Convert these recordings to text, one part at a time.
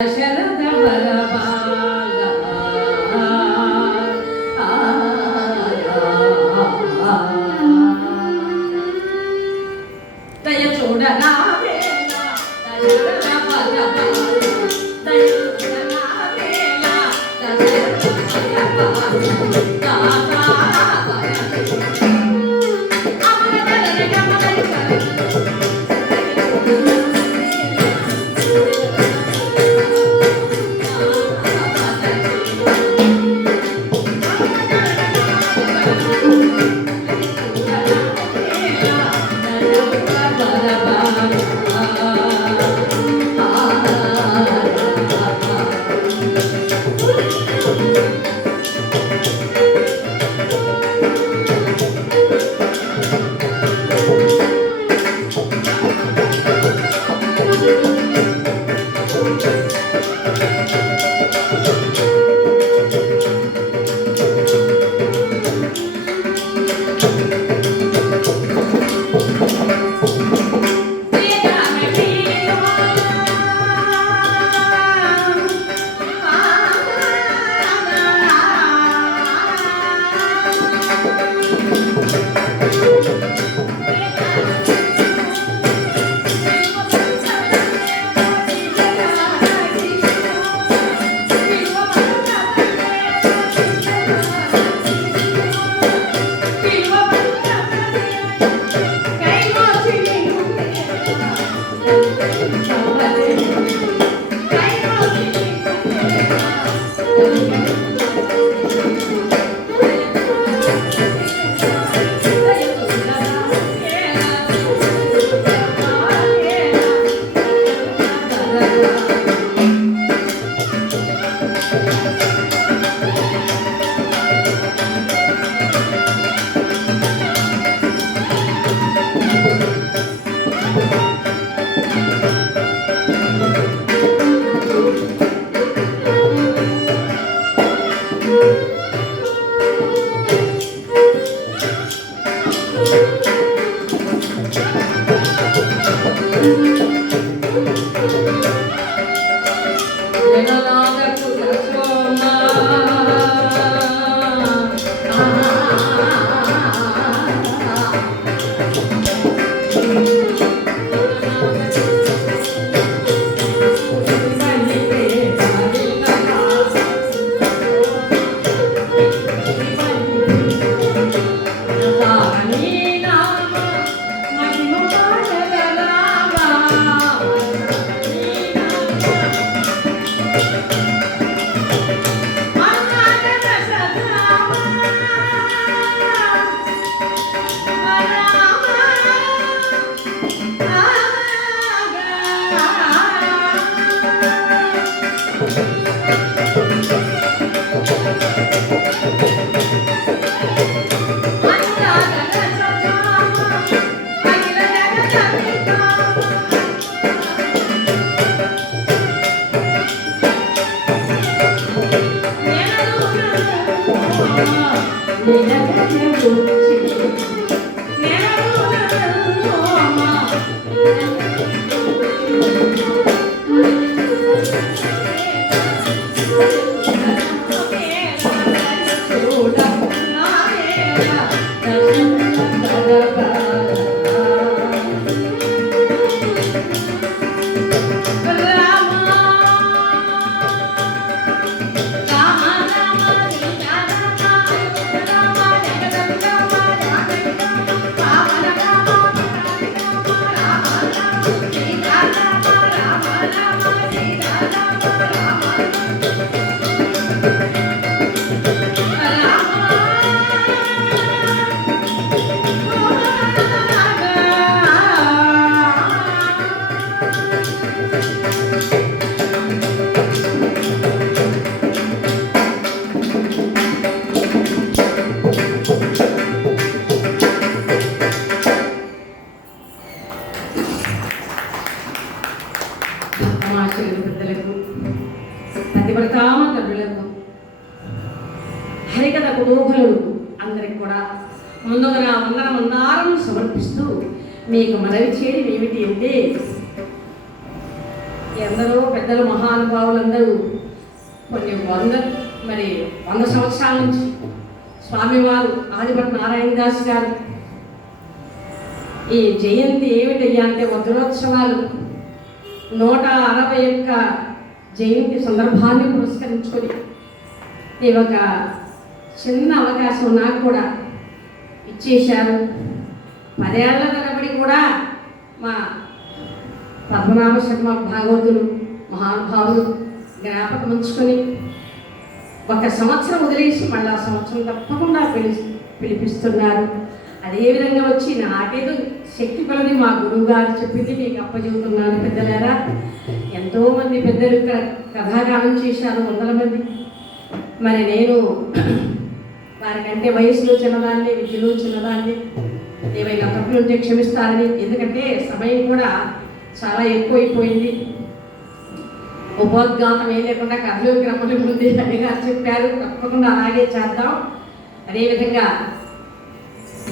శరద బలబాల దయ చూడనా వేళ శరద బలబాల దయ చూడనా వేళ శరద బలబాల హరికథ కుతూహలుడు అందరికి కూడా ముందుగా నా వందనమందాలను సమర్పిస్తూ మీకు మనవి చేయడం ఏమిటి అంటే ఎందరో పెద్దలు మహానుభావులందరూ కొన్ని 100 సంవత్సరాల నుంచి స్వామివారు ఆదిభట్ట నారాయణ దాస్ గారు ఈ జయంతి ఏమిటయ్యా అంటే వజ్రోత్సవాలు 161 జయంతి సందర్భాన్ని పురస్కరించుకొని ఈ ఒక చిన్న అవకాశం నాకు కూడా ఇచ్చేశారు. 10 ఏళ్ల తరబడి కూడా మా పద్మనాభ శర్మ భాగవతులు మహానుభావులు జ్ఞాపకం ఉంచుకొని 1 సంవత్సరం వదిలేసి మళ్ళీ ఆ సంవత్సరం తప్పకుండా పిలిపిస్తున్నారు. అదేవిధంగా వచ్చి నాకేదో శక్తి కొలది మా గురువు గారు చెప్పింది మీకు అప్పచెబుతున్నాను. పెద్దలారా, ఎంతోమంది పెద్దలు ఇక్కడ కథాగానం చేశారు, 100 మంది. మరి నేను వారికంటే వయసులో చిన్నదాన్ని, విద్యలో చిన్నదాన్ని. ఏమైనా తప్పులు ఉంటే క్షమిస్తారని, ఎందుకంటే సమయం కూడా చాలా ఎక్కువైపోయింది. ఉపోద్ఘాతం ఏం లేకుండా కథలు క్రమం ఉంది అని గారు చెప్పారు. తప్పకుండా అలాగే చేద్దాం. అదేవిధంగా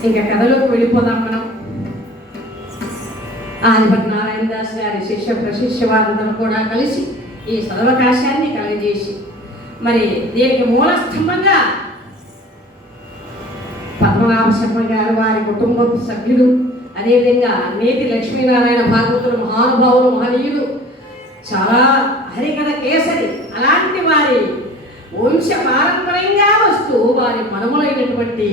ఇంకా కథలోకి వెళ్ళిపోదాం. మనం ఆదిభట్ట నారాయణ దాస్ గారి శిష్య ప్రశిష్య వారందరూ కూడా కలిసి ఈ సదవకాశాన్ని కలిగజేసి మరి దీనికి మూల స్తంభంగా పద్మనాభ శర్మ గారు, వారి కుటుంబ సభ్యులు, అదేవిధంగా నేతి లక్ష్మీనారాయణ భాగవతులు మహానుభావులు, మహనీయులు, చాలా హరికథ కేసరి అలాంటి వారి వంశ పారంపర్యంగా వస్తూ వారి మనములైనటువంటి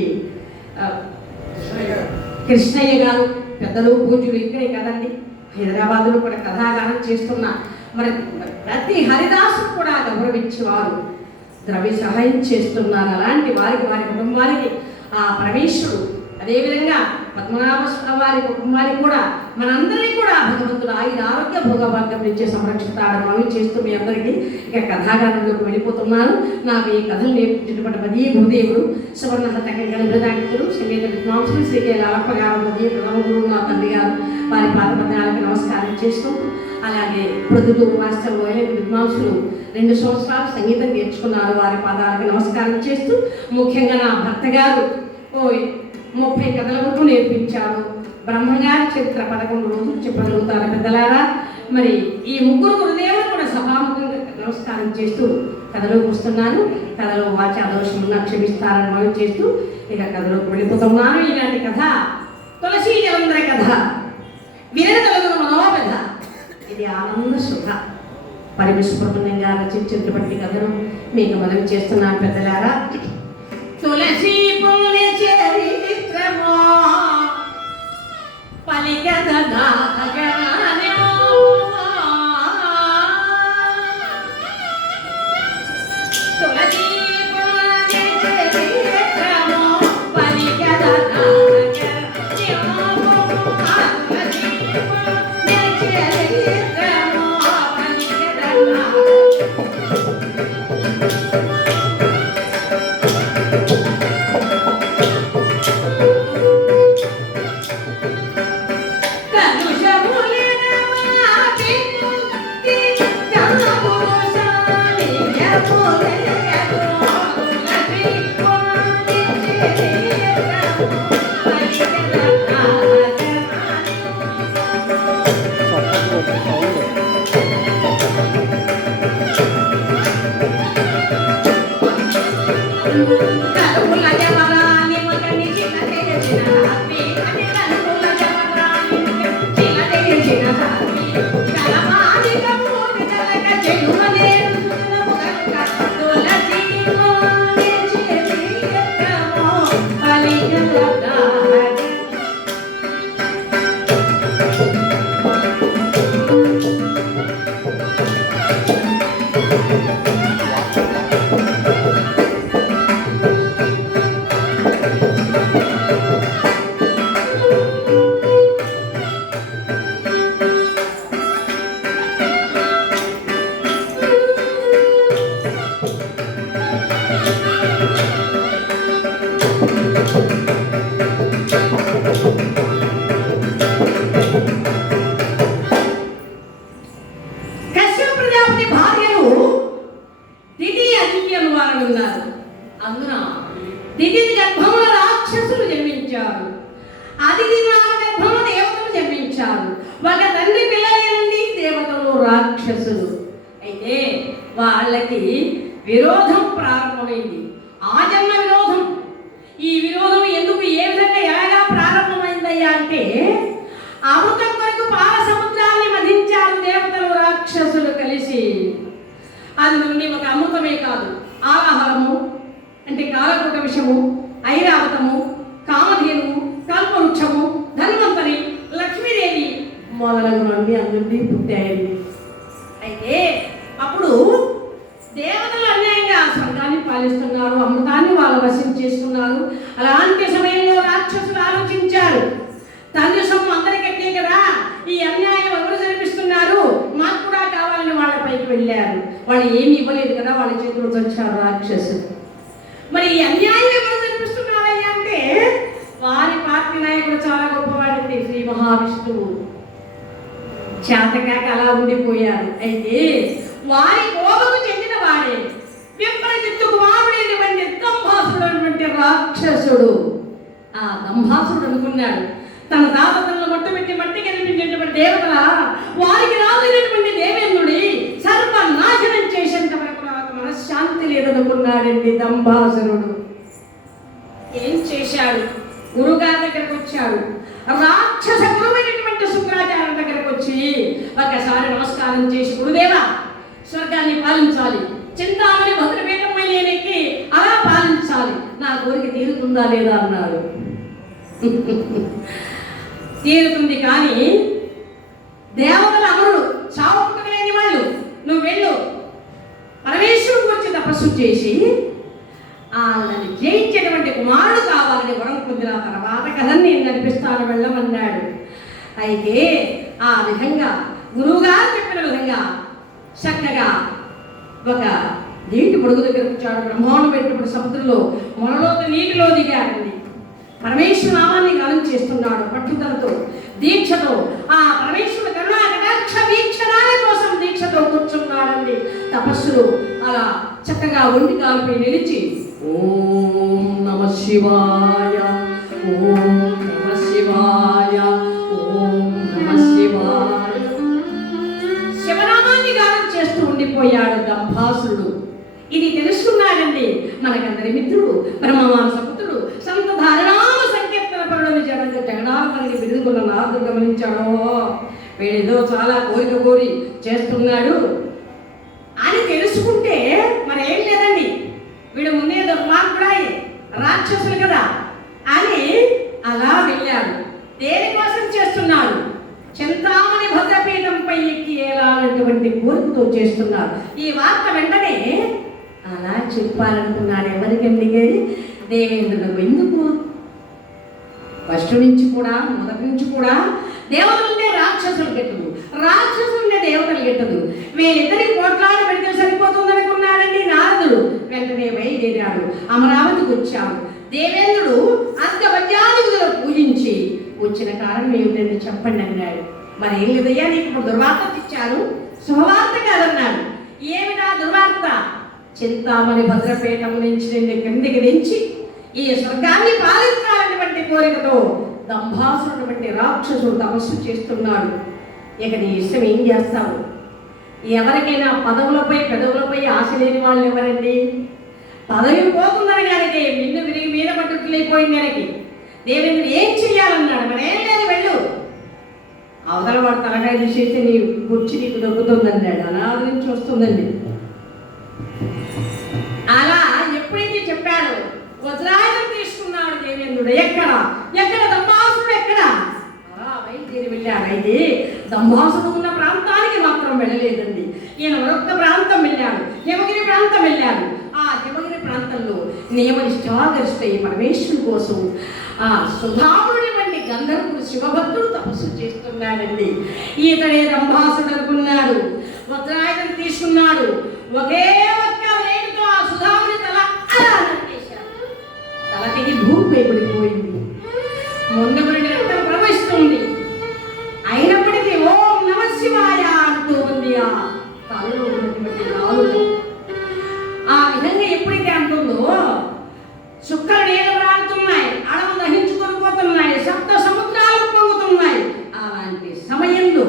కృష్ణయ్య గారు పెద్దలు పూజలు ఇక్కడే కదండి, హైదరాబాద్లో కూడా కథాగానం చేస్తున్న మరి ప్రతి హరిదాసు కూడా గౌరవించేవారు, ద్రవ్య సహాయం చేస్తున్నారు. అలాంటి వారికి, వారి కుటుంబానికి ఆ పరమేశ్వరుడు, అదేవిధంగా పద్మనాభ వారి కుటుంబానికి కూడా మనందరినీ కూడా భగవంతుడు ఆయుర ఆరోగ్య భోగభాగ్యం నుంచి సంరక్షిస్తాడని చేస్తూ మీ అందరికీ ఇక కథాగానంలోకి వెళ్ళిపోతున్నాను. నాకు ఈ కథలు నేర్పించినటువంటి మదీ భూదేవుడు సువర్ణహతకంగా మృదాంకితులు సంగీత విద్వాంసులు శ్రీకే లాలప్ప గారు, మదీ ప్రథమ గురువు నా తండ్రి గారు, వారి పాదపద్యాలకు నమస్కారం చేసుకుంటూ, అలాగే ప్రొద్దుటూరు మాస్టర్ వైలిన్ విద్వాంసులు 2 సంవత్సరాలు సంగీతం నేర్చుకున్నారు, వారి పాదాలకు నమస్కారం చేస్తూ, ముఖ్యంగా నా భర్త గారు 30 కథల వరకు నేర్పించారు. బ్రహ్మగారి చరిత్ర 11 రోజులు చెప్పగలుగుతారు. పెద్దలారా, మరి ఈ ముగ్గురు గురుదేవులు కూడా సభాముఖంగా నమస్కారం చేస్తూ కథలోకి వస్తున్నాను. కథలో వాచా దోషం ఉన్నా క్షమిస్తారని మనం చేస్తూ ఇక కథలోకి వెళ్ళిపోతున్నాను. ఇలాంటి కథ తులసీ జలంధ్ర కథ, వినగలుగున మనోపథ. ఇది ఆనంద సుధ పరిమిశ్వరంగా రచించినటువంటి కథను మీకు మనవి చేస్తున్నాను. పెద్దలారా, తులసీ పుణ్య చరిత్రమో పలికద నాగరాణో, తులసీ పుణ్య చరిత్రమో పలికద నాగరాణో, తులసీ పుణ్య చరిత్రమో పలికద నాగరాణో. వాళ్ళకి విరోధం ప్రారంభమైంది. ఆజన్మ విరోధం. ఈ విరోధం ఎందుకు, ఏ విధంగా, ఎలాగా ప్రారంభమైందయ్యా అంటే, అమృతం కొరకు పాల సముద్రాన్ని మధించారు దేవతలు రాక్షసులు కలిసి. అది నుండి ఒక అమృతమే కాదు, ఆలాహలము అంటే కాలకూట విషము, ఐరావతము, కామధేనువు, కల్పవృక్షము, ధన్వంతరి, లక్ష్మీదేవి మొదలగునవి అందుండి పుట్టాయి. అయితే అప్పుడు దేవతలు అన్యాయంగా స్వర్గాన్ని పాలిస్తున్నారు, అమృతాన్ని వాళ్ళు వశం చేసుకున్నారు. అలాంటి సమయంలో రాక్షసులు ఆలోచించారు, తండ్రి సొమ్ము అందరికట్టే కదా, ఈ అన్యాయం ఎవరు జరిపిస్తున్నారు, మాకు కూడా కావాలని వాళ్ళ పైకి వెళ్ళారు. వాళ్ళు ఏమి ఇవ్వలేదు కదా, వాళ్ళ చేతులు వచ్చారు రాక్షసులు. మరి ఈ అన్యాయం ఎవరు జరిపిస్తున్నారయ్యా అంటే, వారి పార్టీ నాయకుడు చాలా గొప్పవాడండి, శ్రీ మహావిష్ణువు. చేతకాక అలా ఉండిపోయారు. అయితే వారి కోపకు చెందిన వాడే విప్రజిత్తు కుమారుడైనటువంటి దంభాసుడు అటువంటి రాక్షసుడు. ఆ దంభాసుడు అనుకున్నాడు, తన తాతలను మొట్టపెట్టి మట్టి కనిపించేటువంటి దేవతల వారికి రాలేనటువంటి దేవేంద్రుడి సర్వనాశనం చేసేంత వరకు నాకు మనశ్శాంతి లేదనుకున్నాడండి దంభాసురుడు. ఏం చేశాడు, గురుగారి దగ్గరకు వచ్చాడు. రాక్షస గురువైనటువంటి శుక్రాచార్య దగ్గరకు వచ్చి ఒకసారి నమస్కారం చేసి, గురుదేవా, స్వర్గాన్ని పాలించాలి, చింతామణి భద్రపీఠంపై నేనెక్కి అలా పాలించాలి, నా కోరిక తీరుతుందా లేదా అన్నాడు. తీరుతుంది, కానీ దేవతల అమరుడు, చావుకుంటూ లేని వాళ్ళు, నువ్వు వెళ్ళు, పరమేశ్వరుడు వచ్చి తపస్సు చేసి వాళ్ళని జయించేటువంటి కుమారుడు కావాలని వరం పొందిన తర్వాత కదా నేను నడిపిస్తాను, వెళ్ళమన్నాడు. అయితే ఆ విధంగా గురువుగారు చెప్పిన విధంగా చక్కగా ఒక నీటి పొడుగు దగ్గర కూర్చాడు. బ్రహ్మాండం పెట్టినప్పుడు సముద్రంలో మొనలోకి నీటిలో దిగాడండి. పరమేశ్వర నామాన్ని గానం చేస్తున్నాడు పట్టుదలతో, దీక్షతో. ఆ పరమేశ్వరుడు కరుణా కటాక్ష వీక్షణాల కోసం దీక్షతో కూర్చున్నాడండి. తపస్సులు అలా చక్కగా ఒంటి కాలుపై నిలిచి, ఓం నమ శివాయ, ఓం నమ శివాయ, ఓం నమ శివాయ శివనామాన్ని గానం చేస్తూ ఉండిపోయాడు దంభాసురుడు. ఇది తెలుసుకున్నాడండి మనకందరి మిత్రుడు, బ్రహ్మమానస పుత్రుడు, సంత ధారణామ సంకీర్తన పరుడని జగడాలని బిరుదుకున్న నారదుడు గమనించాడో, వీడేదో చాలా కోరిక కోరి చేస్తున్నాడు అని తెలుసుకుంటే మరేం లేదండి, వీడు ముందే దుర్మార్గుడాయి, రాక్షసులు కదా అని అలా వెళ్ళాడు. దేనికోసం చేస్తున్నాడు, చింతామణి భద్రపీఠంపై ఎక్కి ఏలాలన్నటువంటి కోరికతో చేస్తున్నాడు. ఈ వార్త వెంటనే అలా చెప్పాలనుకున్నాడు. ఎవరికండి? దేవేంద్రుడు. ఎందుకు? ఫస్ట్ నుంచి కూడా, మొదటి నుంచి కూడా దేవతలుంటే రాక్షసులు గిట్టదు, రాక్షసులుంటే దేవతలు గిట్టదు. వీళ్ళిద్దరి కోట్లాడు పెడితే సరిపోతుందనుకున్నాడండి నారదుడు. వెంటనే బయలుదేరాడు, అమరావతికి వచ్చాడు. దేవేంద్రుడు అంతవజ్యాధిపతులు పూజించి వచ్చిన కారణం ఏమిటండి చెప్పండి అన్నాడు. మరి ఏం లేదయ్యా, నీకు ఇప్పుడు దుర్వార్త ఇచ్చాను, శుభవార్త కాదన్నాడు. ఏమిటా దుర్వార్త? చింతామణి భద్రపీఠం నుంచి నిన్ను కిందికి దించి ఈ స్వర్గాన్ని పాలించాలన్నటువంటి కోరికతో దంభాసురుడు రాక్షసుడు తపస్సు చేస్తున్నాడు. ఇక నీ ఇష్టం, ఏం చేస్తావు? ఎవరికైనా పదవులపై పెదవులపై ఆశ లేని వాళ్ళు ఎవరండి? పదవి పోతుందని కనుక నిన్ను విరిగి మీద పట్టుకులైపోయింది కనుక దేవేంద్రుడు ఏం చెయ్యాలన్నాడు. మరి ఏం లేదు, వెళ్ళు, అవతల వాడు తలకాయ తీసేస్తే నీ కుర్చీ నీకు దొక్కుతుందన్నాడు. అనాది నుంచి వస్తుందండి. అలా ఎప్పుడైతే చెప్పాడు, వజ్రాయుధం తీసుకున్నాడు దేవేంద్రుడు. ఎక్కడ దంభాసుడు ఎక్కడ? బయలుదేరి వెళ్ళాడు. అయితే దంభాసుడు ఉన్న ప్రాంతానికి మాత్రం వెళ్ళలేదండి. ఈయన మరొక ప్రాంతం వెళ్ళాడు, హిమగిరి ప్రాంతం వెళ్ళాడు. ఆ హిమగిరి ప్రాంతంలో నియమనిష్టాగరిష్ట పరమేశ్వరుడు కోసం ఆ సుధాముడి వంటి గంధర్వుడు శివభక్తుడు తపస్సు చేస్తున్నాడండి. ఈతడే దంభాసుడు అనుకున్నాడు. వజ్రాయుధం తీసుకున్నాడు. ఒకే ఒక్క వేటుతో ఆ సుధాముడి తల అలా నరికేశాడు. తల తెగి భూమిపై పడిపోయింది. ముందుకు రక్తం ప్రవహిస్తుంది. అయినప్పటికీ ఓం నమ శివాయ అంటూ ఉంది ఆ తలలో ఉన్నటువంటి నాలుగు. ఆ విధంగా ఎప్పుడైతే అంటుందో చుక్కలు నీళ్ళు రాలుతున్నాయి, అడవులు దహించుకొని పోతున్నాయి, సప్త సముద్రాలు పొంగుతున్నాయి. అలాంటి సమయంలో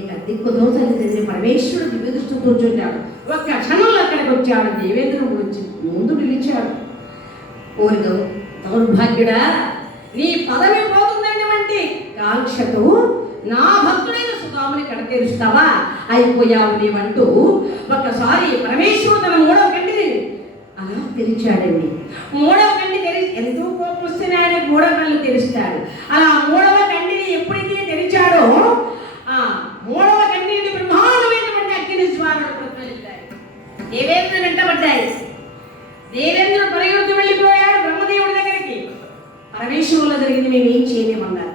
ఇక దిక్కు దోచని పరమేశ్వరుడు దివ్య దృష్టితో చూచాడు. ఒక్క క్షణంలో అక్కడికి వచ్చాడు. దేవేంద్రుడు వచ్చి ముందు నిలిచాడు. ఓరిదో దౌర్భాగ్యుడా, నీ పదవి పోతుందన్నటువంటి కాంక్షతో నా భక్తుడైన సుధాముని కడతీరుస్తావా? అయిపోయావు నీవంటూ ఒక్కసారి పరమేశ్వరుడు తన మూడవ కంటిని అలా తెరిచాడండి. మూడవ కంటి తెరిచి ఎంతో కోపం వస్తేనే ఆయన మూడవ కళ్ళు తెరుస్తాడు. అలా మూడవ కంటిని ఎప్పుడైతే తెరిచాడో ఆ మూడవ కంటిని బ్రహ్మాండమైనటువంటి అగ్ని జ్వాలలు ప్రజ్వలించాయి. దేవేంద్రుడు వెంటబడ్డాయి. దేవేంద్రుడు పరిగెత్తుకు వెళ్ళిపోయాడు బ్రహ్మదేవుడి దగ్గరికి. పరమేశ్వరులో జరిగింది మేమేం చేయలేమన్నారు.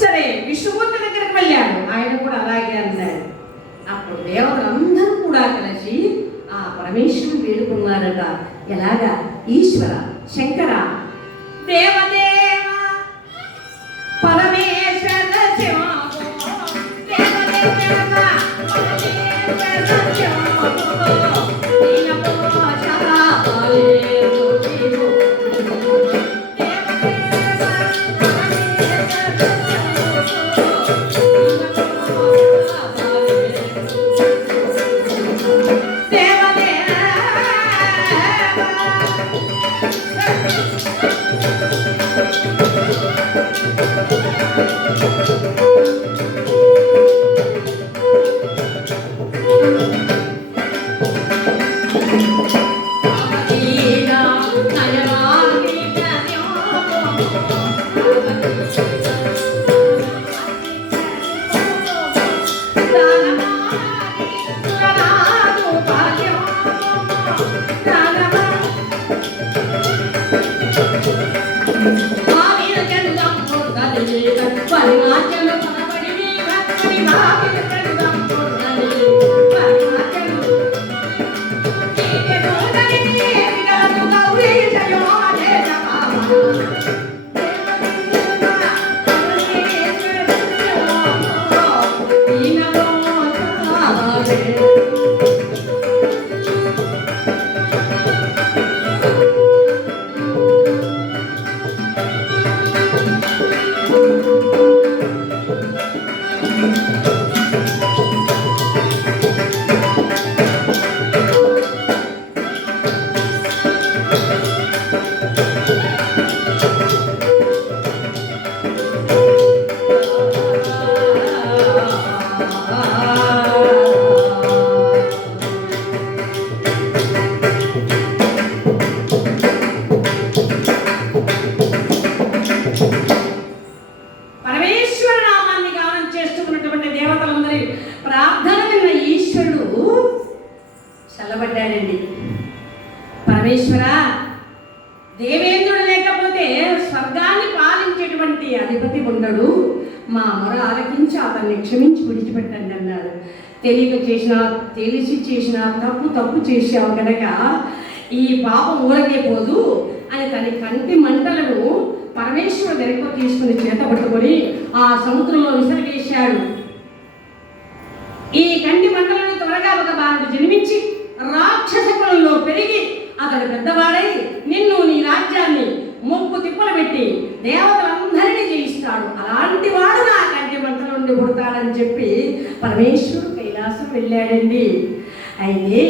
సరే విష్ణుమూర్తి దగ్గరికి వెళ్ళాడు. ఆయన కూడా అలాగే అన్నాడు. అప్పుడు దేవతలందరూ కూడా కలిసి ఆ పరమేశ్వరుడు వేడుకున్నారట. ఎలాగా? ఈశ్వర, శంకర, దేవదేవ, పరమేశ్వర శివ, దేవదేవ, పరమేశ్వర శివ, పరమేశ్వర, దేవేంద్రుడు లేకపోతే స్వర్గాన్ని పాలించేటువంటి అధిపతి ఉండడు. మా మొర ఆలకించి అతన్ని క్షమించి విడిచిపెట్టండి అన్నాడు. తెలియక చేసిన, తెలిసి చేసిన తప్పు చేసావు కనుక ఈ పాపం ఊరకే పోదు అని తన కంటి మంటలను పరమేశ్వరుడు వెనక తీసుకుని చేత పట్టుకొని ఆ సముద్రంలో విసిరివేశాడు. ఈ కంటి మంటలను త్వరగా ఒక బాలుడు జన్మించి రాక్షస కులంలో పెరిగి అతడు పెద్దవాడై నిన్ను, నీ రాజ్యాన్ని ముప్పు తిప్పలు పెట్టి దేవతలందరినీ జయిస్తాడు. అలాంటి వాడు నా కంటి మంటల నుండి పుడతాడని చెప్పి పరమేశ్వరుడు కైలాసం వెళ్ళాడండి. అయితే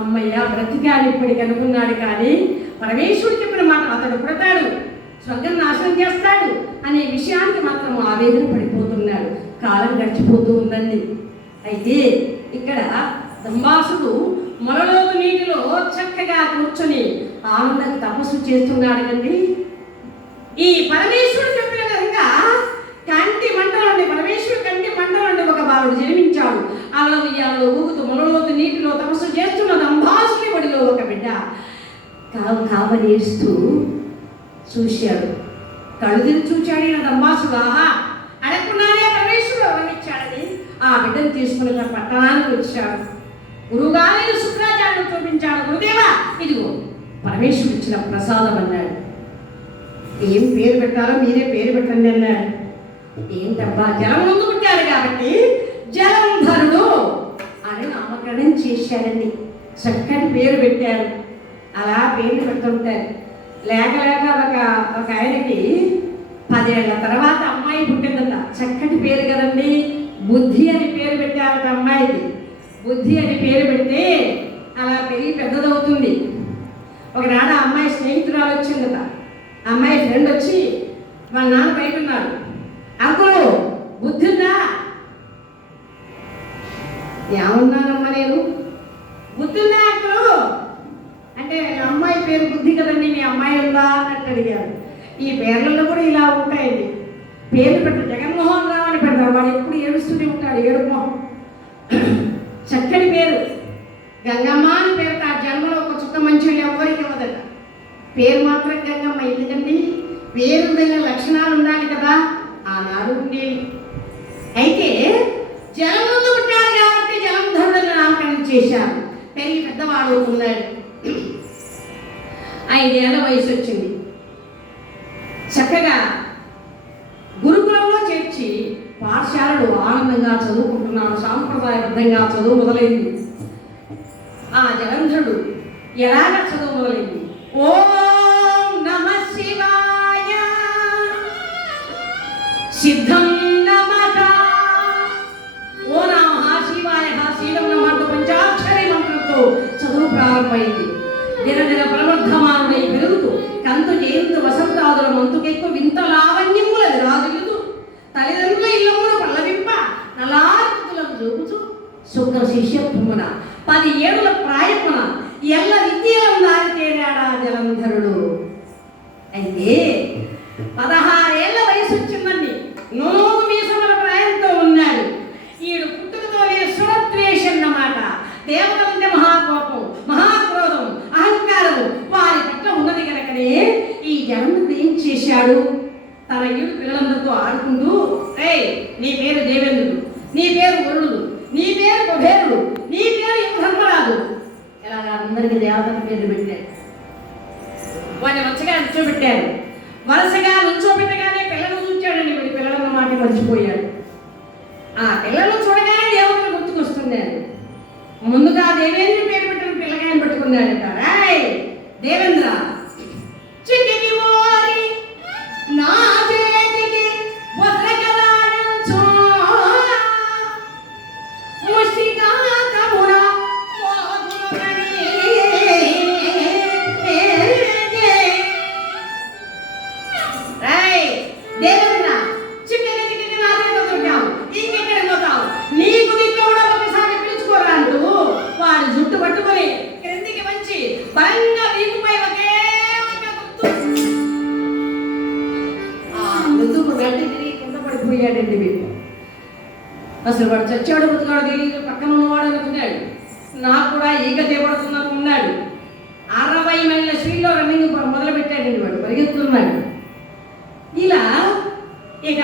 అమ్మయ్య బ్రతికాని ఇప్పటికి అనుకున్నాడు. కానీ పరమేశ్వరుడు చెప్పిన మాట అతడు పుడతాడు, స్వర్గం నాశనం చేస్తాడు అనే విషయానికి మాత్రం ఆవేదన పడిపోతున్నాడు. కాలం గడిచిపోతూ ఉందండి. అయితే ఇక్కడ దంబాసుడు మొలలోతు నీటిలో చక్కగా కూర్చొని ఆనందంగా తపస్సు చేస్తున్నాడు కండి. ఈ పరమేశ్వరుడు చెప్పిన విధంగా కంటి మంటలోని పరమేశ్వరుడు కంటి మంటలోని ఒక బాలుడు జన్మించాడు. అలా ఉయ్యాలో ఊగుతూ మొలలోతు నీటిలో తపస్సు చేస్తున్న దంబాసుని ఒడిలో ఒక బిడ్డ కావలేస్తూ చూశాడు. కళ్ళు తిరిగి చూచాడు ఈయన దంబాసుడు. ఆహా, అడగకుండానే పరమేశ్వరుడు వరమిచ్చాడని ఆ బిడ్డను తీసుకుని పట్టణానికి వచ్చాడు. గురువుగారు శుక్రాచార్యుడు చూపించాడు. గురుదేవా, ఇదిగో పరమేశ్వరుడు ఇచ్చిన ప్రసాదం అన్నాడు. ఏం పేరు పెట్టాలో మీరే పేరు పెట్టండి అన్నాడు. ఏంటబ్బా, జలం ముందు పుట్టాడు కాబట్టి జలంధరుడు అని నామకరణం చేశారండి. చక్కటి పేరు పెట్టారు. అలా పేరు పెడుతుంటారు. లేక ఒక ఆయనకి 10 ఏళ్ల తర్వాత అమ్మాయి పుట్టిందట. చక్కటి పేరు కదండి, బుద్ధి అని పేరు పెట్టారట అమ్మాయికి. బుద్ధి అని పేరు పెడితే అలా పెరిగి పెద్దదవుతుంది. ఒకనాడు ఆ అమ్మాయి స్నేహితురాలు వచ్చిందట. ఆ అమ్మాయి ఫ్రెండ్ వచ్చి వాళ్ళ నాన్న బయట ఉన్నాడు. అంకులు బుద్ధి ఉందా? ఏమన్నానమ్మా నేను, బుద్ధి ఉందా అంకులు అంటే, అమ్మాయి పేరు బుద్ధి కదండి, మీ అమ్మాయి ఉందా అన్నట్టు అడిగారు. ఈ పేర్లలో కూడా ఇలా ఉంటాయండి. పేరు పెట్టు, జగన్మోహన్ రావు అని పెడతారు. వాడు ఎప్పుడు ఏడుస్తూనే ఉంటాడు, ఏడుపు మొహం. చక్కని పేరు గంగమ్మ అని పేరు. ఆ జన్మలో ఒక చుక్క మంచి ఎవరికి ఇవ్వదట. పేరు మాత్రం గంగమ్మ. ఎందుకంటే పేరు దగ్గర లక్షణాలు ఉండాలి కదా, ఆనాడు ఉండేవి. అయితే జలముందు పుట్టాడు కాబట్టి జలంధరుడుగా నామకరణం చేశారు. పెరిగి పెద్దవాడు అవుతున్నాడు. 5 ఏళ్ల వయసు వచ్చింది. చక్కగా గురుకులంలో చేర్చి పాఠశాలలో ఆనందంగా చదువుకుంటున్నాడు. సాంప్రదాయబద్ధంగా చదువు మొదలైంది. ఆ జలంధరుడు ఎలాగ చదువు మొదలైంది? ఓం నమః శివాయ సిద్ధం నమః, ఓ నమః శివాయ శీలం నమః పంచాక్షరి మంత్రంతో చదువు ప్రారంభమైంది. దినదిన ప్రవర్ధమానుడై పెరుగుతూ కంతు జయంతు వసంతాదుల మంతుకెక్కు వింత లావణ్యముల విరాజులుతూ తల్లిదండ్రుల ఇల్లమును పల్లవింప నలార్తులను చూపుచూ శుక్ర శిష్యత్వమున 10 ఏళ్ల ప్రాయమున ఎల్ల విద్యలను దారితేరాడా జలంధరుడు. అయితే 16 ఏళ్ల వయసు వచ్చిందండి. నోగు మీసముల ప్రాయంతో ఉన్నాడు. ఈడు పుట్టుకతోనే సురద్వేషం అన్నమాట. దేవతలంటే మహాకోపం, మహాక్రోధం, అహంకారము వారి పట్ల ఉన్నది కనుకనే ఈ జలంధరుడు ఏం చేశాడు? తన ఈడు పిల్లలందరితో ఆడుకుంటూ, నీ పేరు దేవేంద్రుడు, నీ పేరు వరుణుడు, నీ పేరు కుబేరుడు, నీ పేరు యమధర్మరాజు, ఇలాగ అందరికి దేవతల పేరు పెట్టారు. వాడిని మంచిగా నుంచోబెట్టారు. వరుసగా నుంచోబెట్టగానే పిల్లలు చూచాడండి. వీడి పిల్లల మాట మర్చిపోయాడు. ఆ పిల్లలు చూడగానే దేవతలు గుర్తుకొస్తున్నాడు. ముందుగా దేవేంద్ర పేరు పెట్టిన పిల్లగాయని పెట్టుకున్నాడట. దేవేంద్ర చిటికి మోరి నా చేతికి వదలగలాడించు ముష్టికాకమున మోగులగని. దేవేంద్ర చిటికి చిటికి నా చేతిలో దొరికావు, ఇంకెక్కడికి పోతావు, నీకు దిక్కు కూడా ఒకసారి పిలుచుకోరా అంటూ వాడి జుట్టు పట్టుకొని క్రిందికి వంచి బలంగా వీపుపై ఒకే ఒక గుర్తుకు వెంటనే తిరిగి కింద పడిపోయాడండి. వీపు అసలు వాడు చచ్చాడు బతుకాడు తెలియదు. పక్కన ఉన్నవాడు అనుకున్నాడు. నాకు కూడా ఈగ దేవడుతుంది అనుకున్నాడు. 60 మైళ్ళ స్పీడ్లో రన్నింగ్ మొదలు పెట్టాడండి. వాడు పరిగెత్తున్నాడు. ఇలా ఇక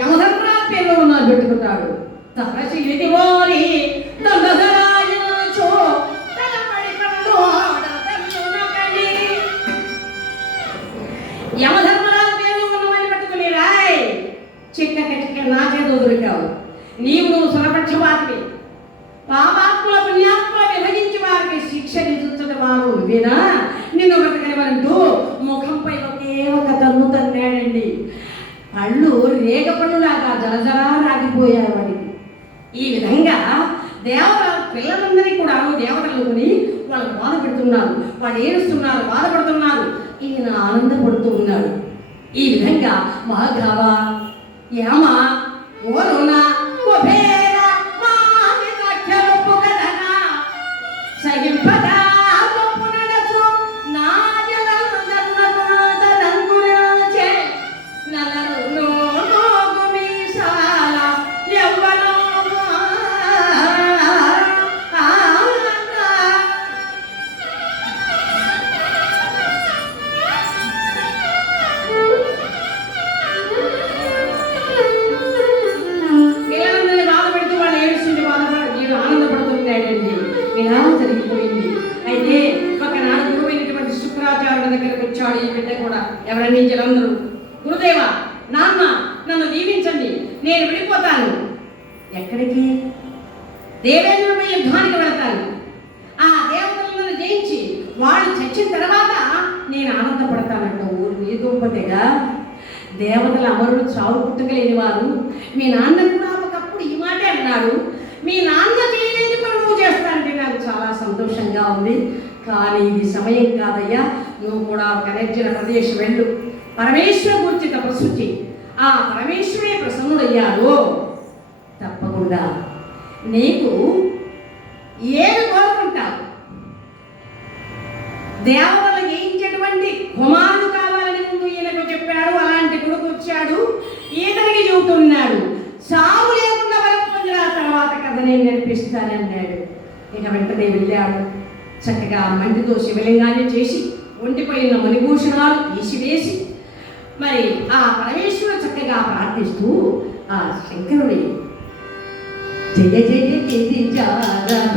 యమధర్మరాజు పేరులో ఉన్నది పెట్టుకుంటాడు. తపసి ఓరి దండధరాయచో తలపడి కన్నోడ తన్నునకడి. యమధర్మరాజు పేరులో ఉన్నవని పెట్టుకుని రాయ్ చిక్క కటిక నాకేదో దొరికావు. నువ్వు సురపక్షపాతివి. పాపాత్ముల పుణ్యాత్మ విభజించి వారికి శిక్ష విధించడం వారు నువ్వేనా? నిన్ను బ్రతకనివ్వరంటూ ముఖంపై ఒకే ఒక తన్ను తన్నాడండి. పళ్ళు రేగ పళ్ళులాగా జలజలా రాగిపోయారు వాడికి. ఈ విధంగా దేవతల పిల్లలందరికీ కూడా దేవతలని వాళ్ళు బాధ పెడుతున్నారు. వాళ్ళు ఏడుస్తున్నారు, బాధపడుతున్నారు. ఈయన ఆనందపడుతూ ఉన్నాడు. ఈ విధంగా మహాగావ యామ ఓరున కుబేర మామితఖ్యలుపు కదన సహింపదా గొప్పునడచు నా జలంధరునకునాదనంకురాచే నలరును నోగు మీసాల యవ్వనోమా. పిల్లలందరినీ బాధ పెడుతూ వాళ్ళు ఏడుస్తుంటే ఆనందపడుతున్నాడండి. ఇలా జరిగిపోయింది. అయితే ఒకనాడు గురువైనటువంటి శుక్రాచార్యుల దగ్గరకు వచ్చాడు ఈ బిడ్డ కూడా. ఎవరన్నీ జలంధరుడు, గురుదేవ నాన్న నన్ను దీవించండి, నేను విడిపోతాను. ఎక్కడికి? దేవేంద్రుడిపై యుద్ధానికి వెళతాను. ఆ దేవతలను జయించి వాడు చచ్చిన తర్వాత నేను ఆనందపడతానంట. ఊరు నీ దుంపతేగా దేవతల అమరుడు చావు పుట్టుకలేని వారు. మీ నాన్న కూడా ఒకప్పుడు ఈ మాటే అన్నాడు. మీ నాన్న చేయలేని ఉంది. కానీ ఇది సమయం కాదయ్యా, నువ్వు కూడా ఒక నిర్జన ప్రదేశం వెళ్ళు, పరమేశ్వర గురించి తపస్సు చెయ్యి. ఆ పరమేశ్వరే ప్రసన్నుడయ్యాడు. తప్పకుండా నీకు ఏమి కోరుకుంటావు? దేవతలు జయించేటువంటి కుమారుడు కావాలని ముందు ఈయనకు చెప్పాడు. అలాంటి కొడుకు వచ్చాడు. ఈతనికి చెబుతున్నాడు, సాగు లేకుండా వరం పొందిన తర్వాత కథ నేను నేర్పిస్తానన్నాడు. ఇక వెంటనే వెళ్ళాడు. చక్కగా మంటితో శివలింగాన్ని చేసి ఒంటిపోయిన మణిభూషణాలు తీసివేసి మరి ఆ పరమేశ్వరుడు చక్కగా ప్రార్థిస్తూ ఆ శంకరుడి జయ జయ గిరిజారవ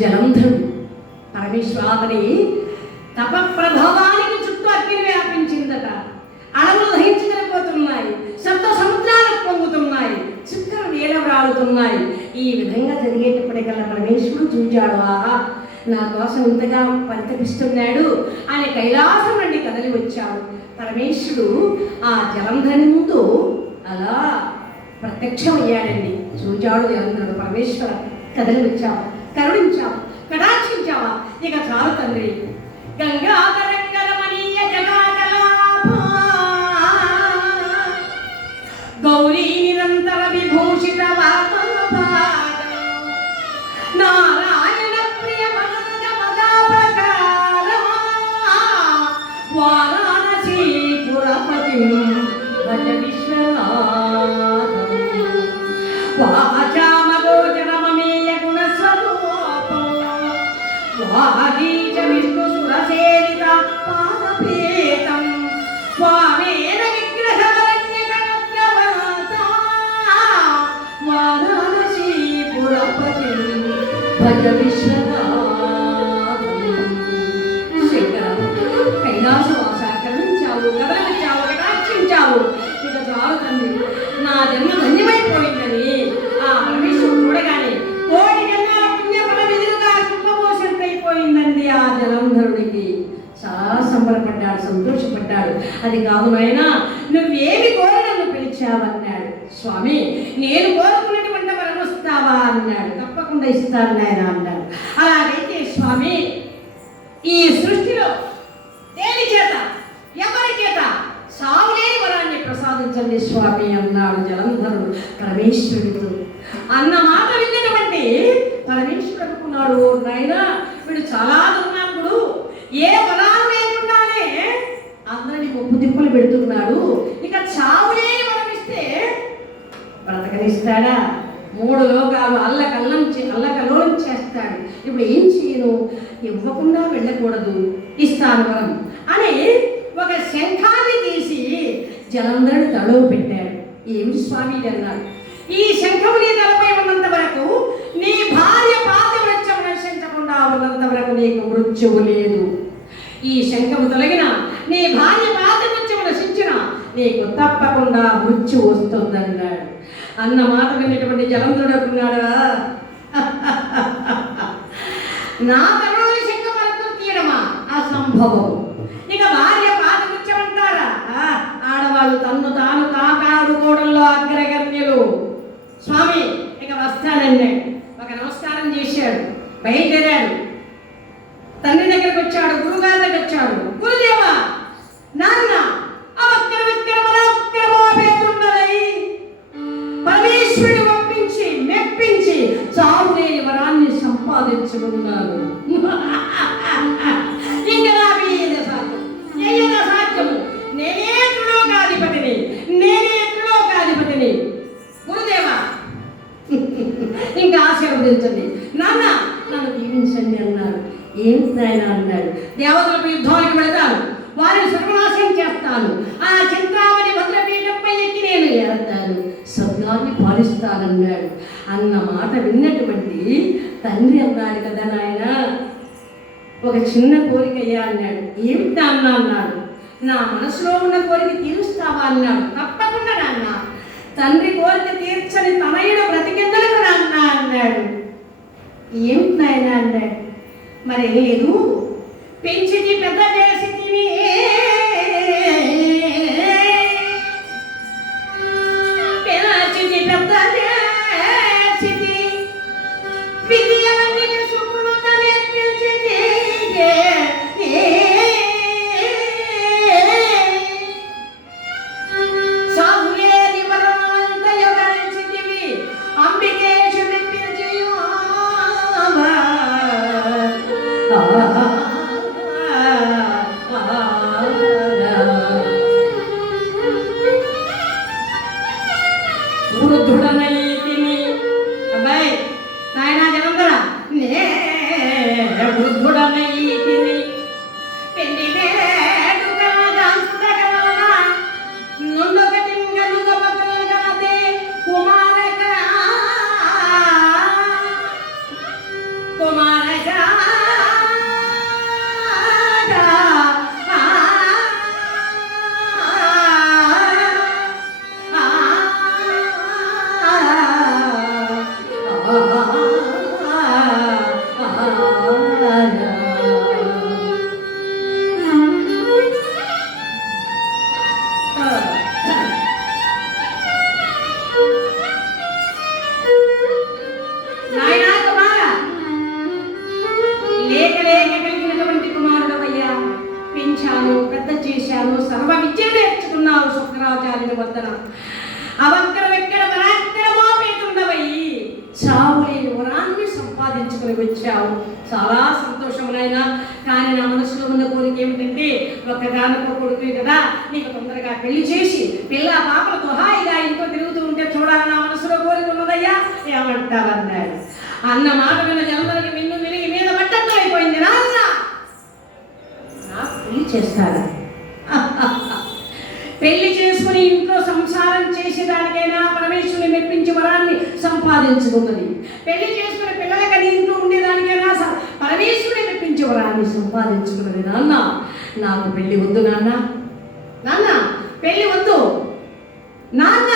జలంధరుడు పరమేశ్వరాతని తప ప్రభావానికి చుట్టూ అగ్ని వ్యాపించిందట. అడవులు దహించగలిగిపోతున్నాయి, సప్త సముద్రాలు పొంగుతున్నాయి, చుక్కలు నీలవ్రాలుతున్నాయి. ఈ విధంగా జరిగేటప్పటికల్లా పరమేశ్వరుడు చూచాడు, ఆహా నా కోసం ఇంతగా పరితపిస్తున్నాడు అని కైలాసం నుండి కదలి వచ్చాడు. పరమేశ్వరుడు ఆ జలంధరుని ముందు అలా ప్రత్యక్షమయ్యాడండి. చూచాడు జలంధరుడు, పరమేశ్వర కదలి వచ్చావు, కరుణించావు, కటాక్షించావా, ఇక చాలు తండ్రి. గంగాధరంగరమణీయ జగాకలాపా గౌరీ నిరంతర విభూషిత నారాయణ ప్రియ మనంద మదాపకారమా వారాణసీపురపతి భజ విశ్వనాథం వాచామగోచరమమేయ గుణస్వరూపం వాగీచ విష్ణు సురసేవిత పాదపీతం వామేన విగ్రహవరణ్యగణద్రవతా వారాణసీపురపతి భజ విశ్వనాథం. శంకర కైలాసవాస కరుణించావు, కదలించావు, కటాక్షించావు, ఇక చాలు తండ్రి, నా జన్మ ధన్యమైపోయిందని ఆ పరమేశ్వరుడు చూడగానే కోటి జన్మాల పుణ్యఫల విధులుగా కృపమోషంతైపోయిందండి. ఆ జలంధరుడికి చాలా సంబరపడ్డాడు, సంతోషపడ్డాడు. అది కాదు నాయనా, నువ్వేమి కోరి నన్ను పిలిచావన్నాడు. స్వామి నేను కోరుకున్నటువంటి వరం వస్తావా అన్నాడు. తప్పకుండా ఇస్తాను నాయన అన్నాడు. అలాగైతే స్వామి ఈ సృష్టిలో దేని చేత ఎవరి చేత సావులేని వరాన్ని ప్రసాదించండి స్వామి అన్నాడు జలంధరుడు పరమేశ్వరుడితో. అన్న మాట విన్నటువంటి పరమేశ్వరుడు అనుకున్నాడు, నాయనా వీడు చాలా దుర్మార్గుడు, ఏ వరాలు లేకుండానే అందరినీ ముప్పు తిప్పులు పెడుతున్నాడు, ఇక చావులేని వరం చేస్తాడా? 3 లోకాలు అల్లకల్లోలం చేస్తాడు. ఇప్పుడు ఏం చేయను? ఇవ్వకుండా వెళ్ళకూడదు, ఇస్తాను వరం అని ఒక శంఖాన్ని తీసి జలంధరుడు తడవ పెట్టాడు. ఏమి స్వామి అన్నాడు, ఈ శంఖము నీ తలపై ఉన్నంత వరకు, నీ భార్య పాదవృక్షం నశించకుండా ఉన్నంత వరకు నీకు మృత్యువు లేదు. ఈ శంఖము తొలగిన, నీ భార్య పాదవృక్షం నశించిన నీకు తప్పకుండా మృత్యు వస్తుందన్నాడు. అన్న మాట విన్నటువంటి జలంధరుడు అనుకున్నాడా, నా తరుణి శంఖం వరకు తీయడమా అసంభవం. ఇక భార్య పాదవృక్షం అంటారా? ఆడవాళ్ళు తన్ను తాను కాపాడుకోవడంలో అగ్రగణ్యులు. స్వామి ఇక వస్తానన్నాడు. ఒక నమస్కారం చేశాడు, బయలుదేరాడు. తండ్రి దగ్గరకు వచ్చాడు, గురుగారి దగ్గర వచ్చాడు. గురుదేవా, నాన్న పరమేశ్వరుడు ఒప్పించి మెప్పించి చావులేని వరాన్ని సంపాదించుకున్నాను. ఇంకా నా మీద సాధ్యం, ఏదో సాధ్యము. నేనే త్రిలోకాధిపతిని. గురుదేవా ఇంకా ఆశీర్వదించండి, నాన్న నన్ను దీవించండి అన్నారు. ఏంటి నాయన అన్నాడు, దేవతలకు యుద్ధానికి వెళతాను, వారిని సర్వనాశనం చేస్తాను, ఆ చింతామణి భద్రపీఠంపై ఎక్కి నేను ఏడతాను, స్వర్గాన్ని పాలిస్తానన్నాడు. అన్న మాట విన్నటువంటి తండ్రి అన్నాడు, కదా నాయన ఒక చిన్న కోరిక అయ్యా అన్నాడు. ఏమిటి నాన్న అన్నాడు. నా మనసులో ఉన్న కోరిక తీరుస్తావా అన్నాడు. తప్పకుండా నాన్న. తండ్రి కోరిక తీర్చని తనయుడు బ్రతికెందుకు నాన్న అన్నాడు. ఏమిటి నాయన అన్నాడు. మరి లేదు, పెంచిది పెద్ద చేసి తిని పెంచిది పెద్ద చేసి విద్యలన్నీ సుకృత నేర్పించింది, సాగులేని వరమంత యుగలించింది, అంబికేశు మెప్పించు వృద్ధుడనైతిని. అబ్బాయి నాయనా జనందరా, నే వృద్ధుడనైతిని, పెళ్లి వేడుకగా సుడగలనా, నుండొకటి గలుగమగలగలదే కుమారక పెద్ద చేశాను, సర్వ విద్యను నేర్చుకున్నావు శుక్రాచార్యుని వద్దన. అవక్రమెక్కడ పరాక్రమోపేతుండవయ్యి చావులేని వరాన్ని సంపాదించుకుని వచ్చావు. చాలా సంతోషమునైనా. కానీ నా మనసులో ఉన్న కోరిక ఏమిటంటే, ఒక్కగానొక్క కొడుకు కదా, నీకు తొందరగా పెళ్లి చేసి పిల్ల పాపలతో హాయిగా ఇంట్లో తిరుగుతూ ఉంటే చూడాలని నా మనసులో కోరిక ఉన్నదయ్యా, ఏమంటావన్నాడు. అన్న మాట విన్న జన్మలకి నిన్ను విరిగి మీద పట్టడం అయిపోయింది. నాన్న నాకు పెళ్లి చేస్తాడా? పెళ్లి చేసుకుని ఇంట్లో సంసారం చేసేదానికైనా పరమేశ్వరుని మెప్పించి వరాన్ని సంపాదించుకున్నది. పెళ్లి చేసుకుని పిల్లలకి ఇంట్లో ఉండేదానికైనా పరమేశ్వరుని మెప్పించి వరాన్ని సంపాదించుకున్నది. నాన్న నాకు పెళ్లి వద్దు నాన్న, నాన్న పెళ్లి వద్దు నాన్న,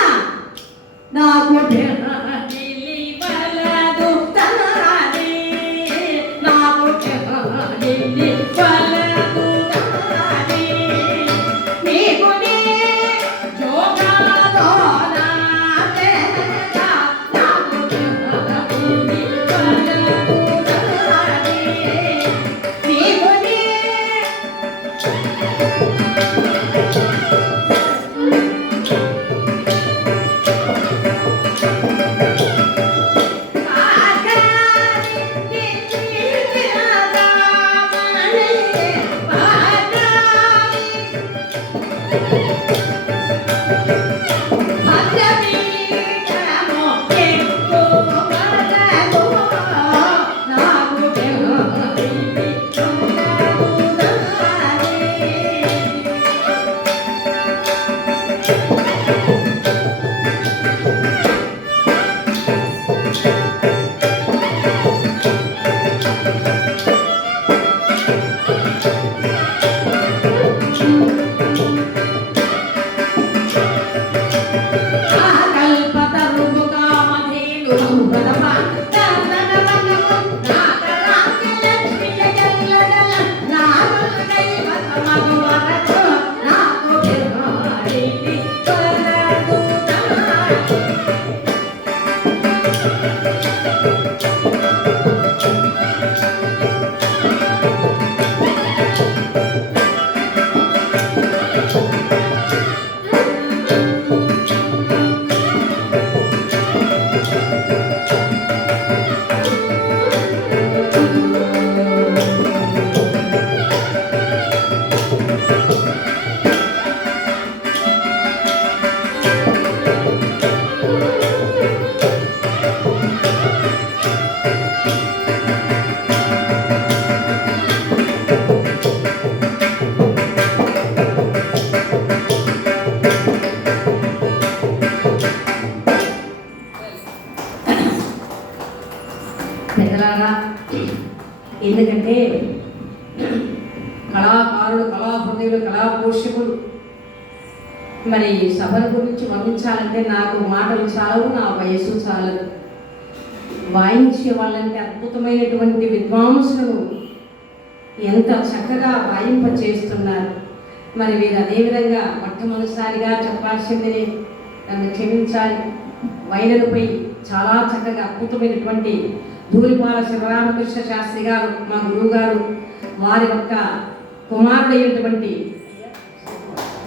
నాకు పెద్దలారా, ఎందుకంటే కళాకారులు, కళాహృదయులు, కళాపోషకులు మరి సభల గురించి వర్ణించాలంటే నాకు మాటలు చాలవు, నా వయస్సు చాలదు. వాయించే వాళ్ళంటే అద్భుతమైనటువంటి విద్వాంసులను ఎంత చక్కగా వాయింప చేస్తున్నారు. మరి వీరు అదేవిధంగా మొట్టమొదటిసారిగా చెప్పాల్సింది, నన్ను క్షమించాలి, వైలనుపై చాలా చక్కగా అద్భుతమైనటువంటి ధూళిపాల శివరామకృష్ణ శాస్త్రి గారు, మా గురువు గారు, వారి యొక్క కుమారుడైనటువంటి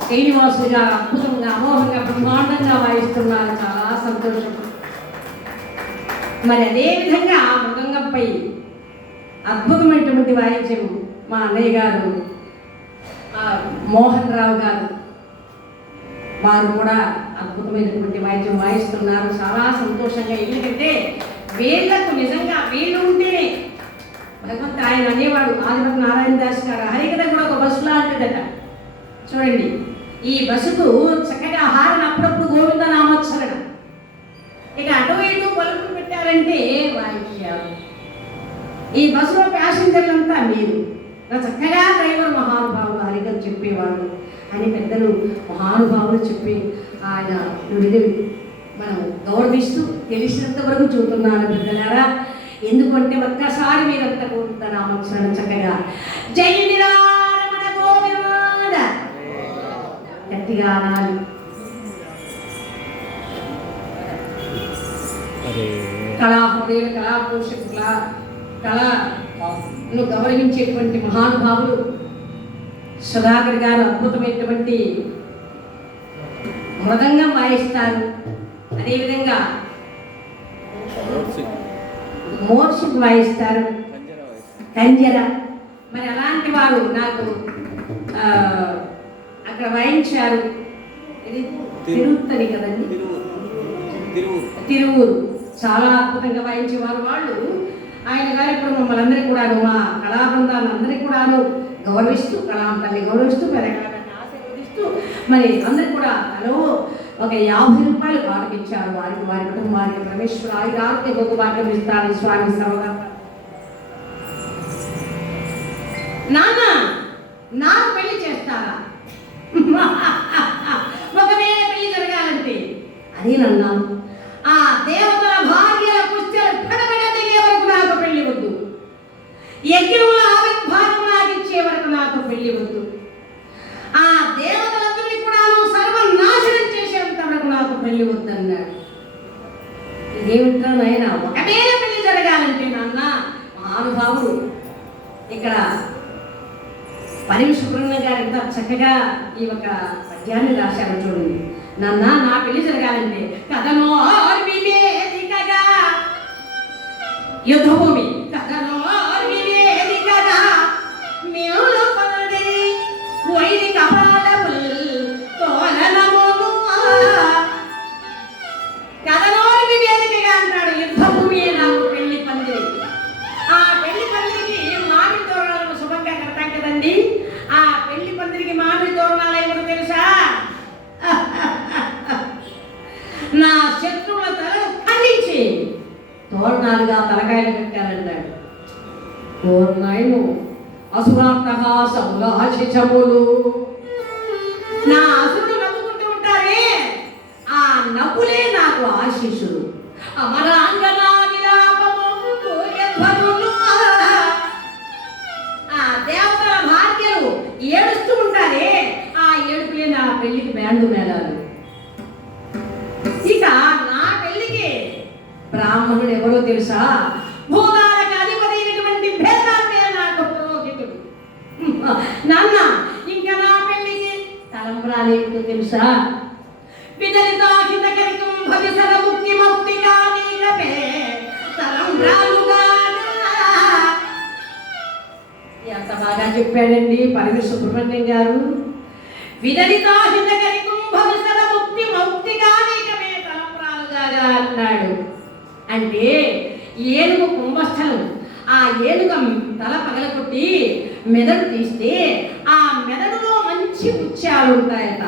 శ్రీనివాసులు గారు అద్భుతంగా, అమోఘంగా, బ్రహ్మాండంగా వాయిస్తున్నారు. చాలా సంతోషం. మరి అదేవిధంగా మృదంగంపై అద్భుతమైనటువంటి వాయిద్యం మా అన్నయ్య గారు మోహన్ రావు గారు, వారు కూడా అద్భుతమైనటువంటి వాయిద్యం వాయిస్తున్నారు. చాలా సంతోషంగా, ఎందుకంటే వీళ్లకు నిజంగా వీళ్ళు ఉంటేనే భగవంతు ఆయన అనేవాడు, ఆదిపతి నారాయణ దాస్ గారు, హరికథ కూడా ఒక బస్సు లాంటిదట. చూడండి, ఈ బస్సుకు చక్కగా హారని అప్పుడప్పుడు గోవింద నామోచ్చరణ, ఇక అటు ఇటు పలుకులు పెట్టారంటే వాయిద్యాలు. ఈ బస్సులో ప్యాసింజర్లంతా మీరు, చక్కగా డ్రైవర్ మహానుభావులు హరికథ చెప్పేవాడు అని పెద్దలు మహానుభావులు చెప్పి ఆయన నుడిని మనం గౌరవిస్తూ తెలిసినంత వరకు చూస్తున్నాను పెద్దలారా. ఎందుకంటే ఒక్కసారి మీరంతా గోవింద నామోచ్చరణ చక్కగా జై నిరారమణ గోవింద గట్టిగా అనాలి. కళాహృదయులు, కళాపోషకుల, కళను గౌరవించేటువంటి మహానుభావులు సుధాకర్ గారు అద్భుతమైనటువంటి మృదంగం వాయిస్తారు. అదేవిధంగా మోర్షిక్ వాయిస్తారు, కంజర. మరి అలాంటి వారు నాకు అక్కడ వాయించారు. ఇది తిరుత్తని కదండి, తిరువూరు. చాలా అద్భుతంగా వాయించేవారు వాళ్ళు. ఆయన గారు ఇప్పుడు మమ్మల్ని అందరికీ కూడాను, మా కళా బృందాలను అందరికీ కూడాను గౌరవిస్తూ, కళాం తల్లి గౌరవిస్తూ, పెరగాలని ఆశీర్వదిస్తూ మరి అందరికీ కూడా తలో ఒక 50 రూపాయలు కానుకిచ్చారు. వారికి, వారి కుటుంబానికి పరమేశ్వర ఆయురారోగ్య భోగభాగ్యం ఇస్తారని స్వామి సర్వగా. నాన్న, నాకు పెళ్లి చేస్తారా? ఒకవేళ పెళ్లి జరగాలంటే అదేనన్నా, ఆ దేవతల భార్యల పుస్తలు పడబడ దిగే వరకు నాకు పెళ్లి వద్దు, యజ్ఞముల ఆవిర్భావం నాకు ఇచ్చే వరకు నాకు పెళ్లి వద్దు, ఆ దేవతలందరినీ కూడా సర్వనాశనం చేసేంత వరకు నాకు పెళ్లి వద్దన్నాడు. ఇదేమిటో నాయన, ఒకవేళ పెళ్లి జరగాలంటే నాన్న, మహానుభావుడు ఇక్కడ పరిశుభ్రణ గారు ఎంత చక్కగా ఈ ఒక పద్యాన్ని రాశారు చూడండి. నాన్న, నా పెళ్లి జరగాలంటే కథనో వివేదికగా యుద్ధభూమి, కథనో వివేదికగా మేలు పలది వైదిక పాలపుల్ తోలనమును. కథనో వివేదికగా అంటాడు, యుద్ధభూమి నాకు పెళ్లి పందిరి. ఆ పెళ్లి పందిరికి మామిడి తోరణాలను శుభంగా కడతాం కదండి. ఆ పెళ్లి పందిరికి మామిడి తోరణాలు ఏమో తెలుసా? తోరణాలుగా తలకాయలు కట్టారన్నాడు. ఓర్నాయను అసురాట్టహాసములు ఆశిషములు, నా అసురుడు నవ్వుకుంటూ ఉంటారే, ఆ నవ్వులే నాకు ఆశీస్సులు. అమరాంగనా విలాపము పూయధ్వనులు, ఆ దేవతల భార్యలు ఏడుస్తూ ఉంటారే, ఆ ఏడుపులే నా పెళ్లికి బ్యాండు మేళాలు. ఇక నా పెళ్లికి బ్రాహ్మణుడు ఎవరో తెలుసా? భూగాలకు అధిపతి అయినటువంటి భేదాన్నే నాకు పురోహితుడు. నాన్న, ఇంకా నా పెళ్లికి తలంబ్రాలు ఏమిటో తెలుసా? విదలితాహితకరికం భవిసర ముక్తి మౌక్తిగా నీలపే తలంబ్రాలుగా. ఎంత బాగా చెప్పాడండి పరిమి సుబ్రహ్మణ్యం గారు. విదలితాహితకరికం భవిసర ముక్తి మౌక్తిగా నీలపే తలంబ్రాలుగా అన్నాడు. అంటే ఏనుగు కుంభస్థలం, ఆ ఏనుగ తల పగలకొట్టి మెదడు తీస్తే ఆ మెదడులో మంచి ముత్యాలు ఉంటాయట.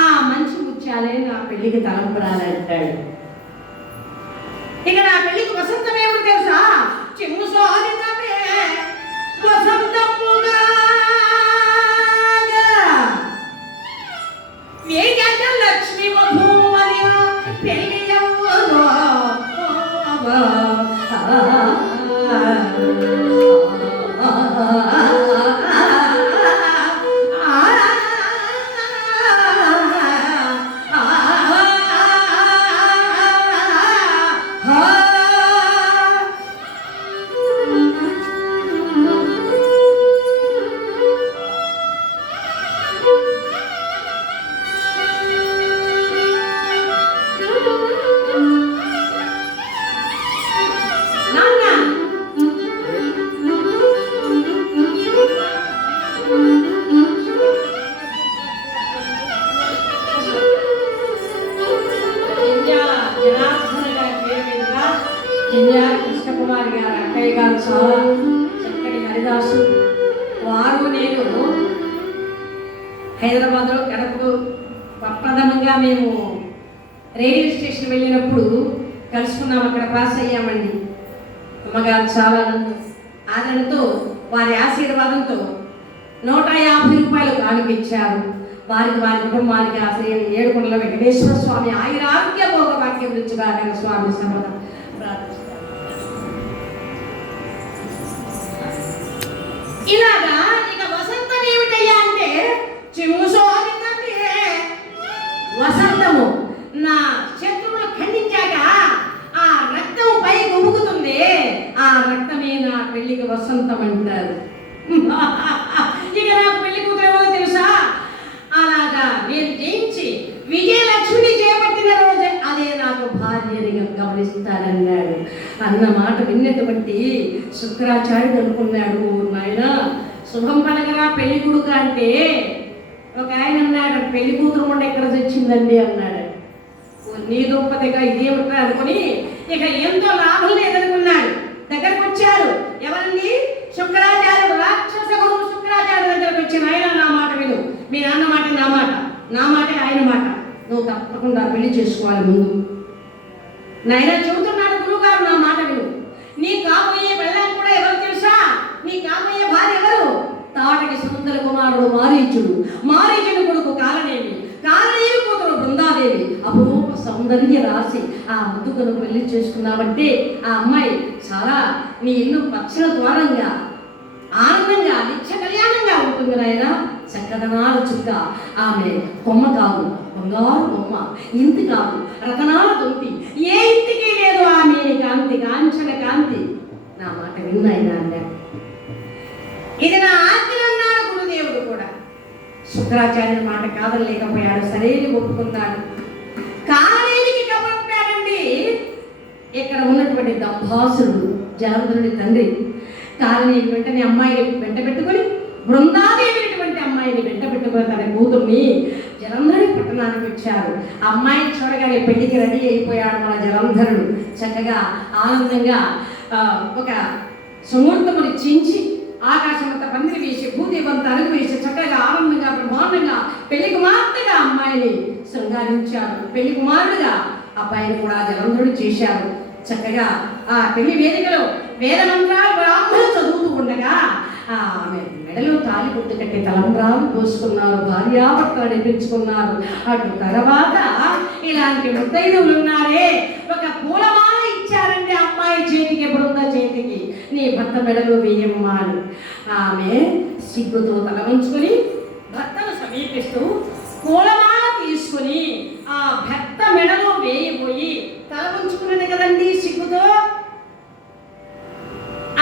ఆ మంచి ముత్యాలే నా పెళ్లికి తలంపురాలంటాడు. ఇక నా పెళ్లికి వసంతం ఏమిటి తెలుసా? చిమ్ము సోహరితమే వసంతముగా లక్ష్మి వధూమని పెళ్లి కృష్ణకుమారి గారు అక్కయ్య గారు చాలా చక్కటి హరిదాసు. వారు నేను హైదరాబాద్లో గడపకు ప్రప్రథమంగా మేము రేడియో స్టేషన్ వెళ్ళినప్పుడు కలుసుకున్నాం. అక్కడ పాస్ అయ్యామండి. అమ్మగారు చాలా ఆదరణతో వారి ఆశీర్వాదంతో 150 రూపాయలు కానుకిచ్చారు. వారికి వారి కుటుంబానికి ఆశ్రయం ఏడుకొండల వెంకటేశ్వర స్వామి ఆయుర ఆరోగ్య భోగ వాక్యం రుచిగా స్వామి సమర్థం ప్రార్థిస్తారు. ఇలాగా ఇక వసంతం ఏమిటయ్యా అంటే వసంతము నా శత్రువులు ఖండించాక ఆ రక్తం పై గుముకుతుంది. ఆ రక్తమే నా పెళ్లికి వసంతం అంటారు. ఇక నాకు పెళ్లి కూతురు తెలుసా? అలాగా నేను జయించి విజయలక్ష్మిని చేపట్టిన రోజే అదే నాకు భార్యనిగా గమనిస్తానన్నాడు. అన్న మాట విన్నటువంటి శుక్రాచార్యుడు అనుకున్నాడు, నాయన శుభం పలకరా పెళ్లి కొడుకు అంటే. ఒక ఆయన అన్నాడు, పెళ్లి కూతురు ఉండి ఎక్కడ తెచ్చిందండి అన్నాడు. నీ దుప్పతిగా ఇదేమిట్రా అనుకుని ఇక ఎంతో లాభం లేదనుకున్నాడు. దగ్గరకు వచ్చాడు. ఎవరండి? శుక్రాచార్యుడు, రాక్షస గురువు శుక్రాచార్యుడు దగ్గరకు వచ్చి, ఆయన నా మాట విను, మీ నాన్న మాట నా మాట, నా మాట ఆయన మాట, నువ్వు తప్పకుండా పెళ్లి చేసుకోవాలి. ముందు నాయన చెబుతున్నాడు గురువు గారు, నా మాట విను. నీ కాబోయే పెళ్ళాన్ని కూడా ఎవరు తెలుసా? నీ కాబోయే భార్య ఎవరు? తాటకి సుందర కుమారుడు మారీచుడు. మారీచుడు కొడుకు కాలనేమి, కాలనేమి కూతురు బృందాదేవి. అపరూప సౌందర్య రాశి. ఆ ముద్దుకను పెళ్లి చేసుకున్నావంటే ఆ అమ్మాయి చాలా నీ ఇల్లు పచ్చల ద్వారంగా ఆనందంగా నిత్య కళ్యాణంగా ఉంటుంది నాయన. చక్కదనాల చుక్క. ఆమె కొమ్మ కాదు, బంగారు బొమ్మ. ఇంటి కాదు, రతనాల దొంతి. ఏ ఇంటికి లేదు ఆమె కాంతి, కాంచన కాంతి. నా మాట విన్నాయన అన్నాడు. ఇది నా ఆజ్ఞ అన్నాడు గురుదేవుడు కూడా. శుక్రాచార్యుని మాట కాదలేకపోయాడు, సరైన ఒప్పుకున్నాడు. కాలేనికి కబడ్డాడండి. ఇక్కడ ఉన్నటువంటి దంభాసురుడు జలంధరుడి తండ్రి కాలనీ వెంటనే అమ్మాయిని వెంట పెట్టుకుని, బృందాదేవినటువంటి అమ్మాయిని వెంట పెట్టుకుని తన కూతుర్ని జలంధరుడి పట్టణానికి వచ్చారు. అమ్మాయిని చూడగానే పెళ్లికి రెడీ అయిపోయాడు మన జలంధరుడు. చక్కగా ఆనందంగా ఒక సుముహూర్తముని చించి ఆకాశమంతా పందిరి వేసి భూదేవంతా అరుగు వేసి చక్కగా ఆనందంగా బ్రహ్మాండంగా పెళ్లి కుమార్తెగా అమ్మాయిని శృంగారించారు. పెళ్లి కుమారుడుగా అబ్బాయిని కూడా జలంధరుడు చేశారు. చక్కగా ఆ పెళ్లి వేదికలో వేద మంత్రాలు బ్రాహ్మణులు చదువుతూ ఉండగా ఆమె మెడలో తాలి గుట్టు కట్టి తలంబ్రాలు పోసుకున్నారు, భార్యాభర్తలు అనిపించుకున్నారు. అటు తర్వాత ఇలాంటి ముత్తైదువులు ఉన్నారే, ఒక పూలమాల ఇచ్చారండి అమ్మాయి చేతికి, బృంద చేతికి, నీ భర్త మెడలో వేయమ్మా అని. ఆమె సిగ్గుతో తల వంచుకొని భర్తను సమీపిస్తూ పూలమాల తీసుకుని ఆ భర్త మెడలో వేయబోయి తల వంచుకున్నది కదండి సిగ్గుతో.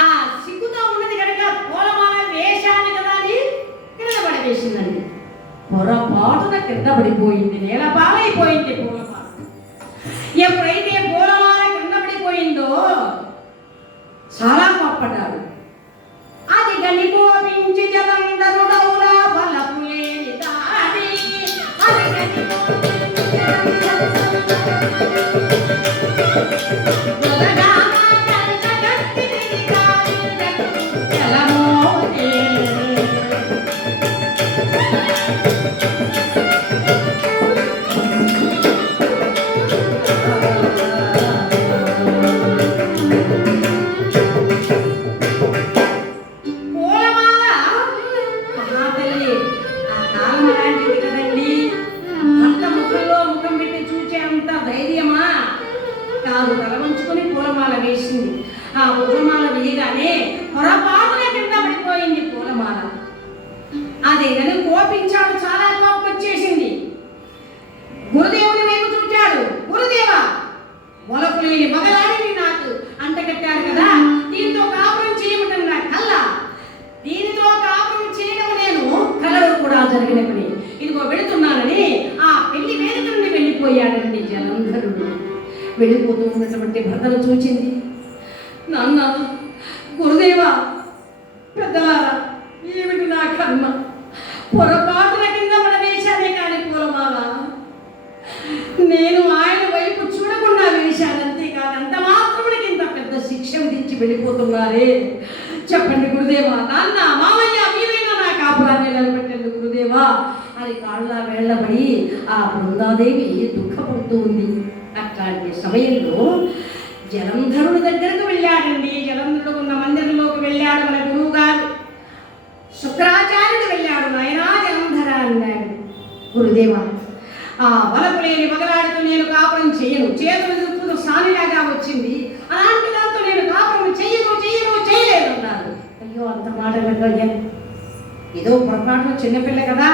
ఆ సిగ్గుతో ఉన్నది కనుక పూలమాల వేశాను కదా అని కింద పడవేసిందండి. పొరపాటున కింద పడిపోయింది, నేల పాలైపోయింది పూలమాల. ఎప్పుడైతే పూలమాల కింద పడిపోయిందో చాలా కోప్పడ్డాడు. అది గని కోపించి జలంధరుడౌలా బలపు లేని దాని, అది గని వెళ్ళిపోతూ ఉన్నటువంటి భర్తను చూచింది. నాన్న, గురుదేవా, పెద్దలారా, ఏమిటి నా కర్మ, పొరపాటున కింద పడవేశానే కానీ పూలమాల నేను ఆయన వైపు చూడకుండా వేశాను, అంతేకాదు అంత మాత్రమునకి ఇంత పెద్ద శిక్ష విధించి వెళ్ళిపోతున్నారే. చెప్పండి గురుదేవా, నాన్న, మామయ్య, మీరైనా నా కాపురాన్ని నిలబెట్టండి గురుదేవా అని కాళ్ళ వేళ్ళబడి ఆ బృందాదేవి దుఃఖపడుతూ ఉంది. అట్లాంటి సమయంలో జలంధరుడి దగ్గరకు వెళ్ళాడండి. జలంధరుడు ఉన్న మందిరంలోకి వెళ్ళాడు మన గురువు గారు. శుక్రాచార్యుడు వెళ్ళాడు. నాయనా జలంధర అన్నాడు. గురుదేవా, ఆ వలపు లేని మగలాడితో నేను కాపురం చేయను, చేతులు సానిలాగా వచ్చింది, అలాంటి దాంతో నేను కాపురం చేయలేదు అన్నారు. అయ్యో, అంత మాట వెళ్ళయ్యా, ఏదో పొరపాటున చిన్నపిల్ల కదా,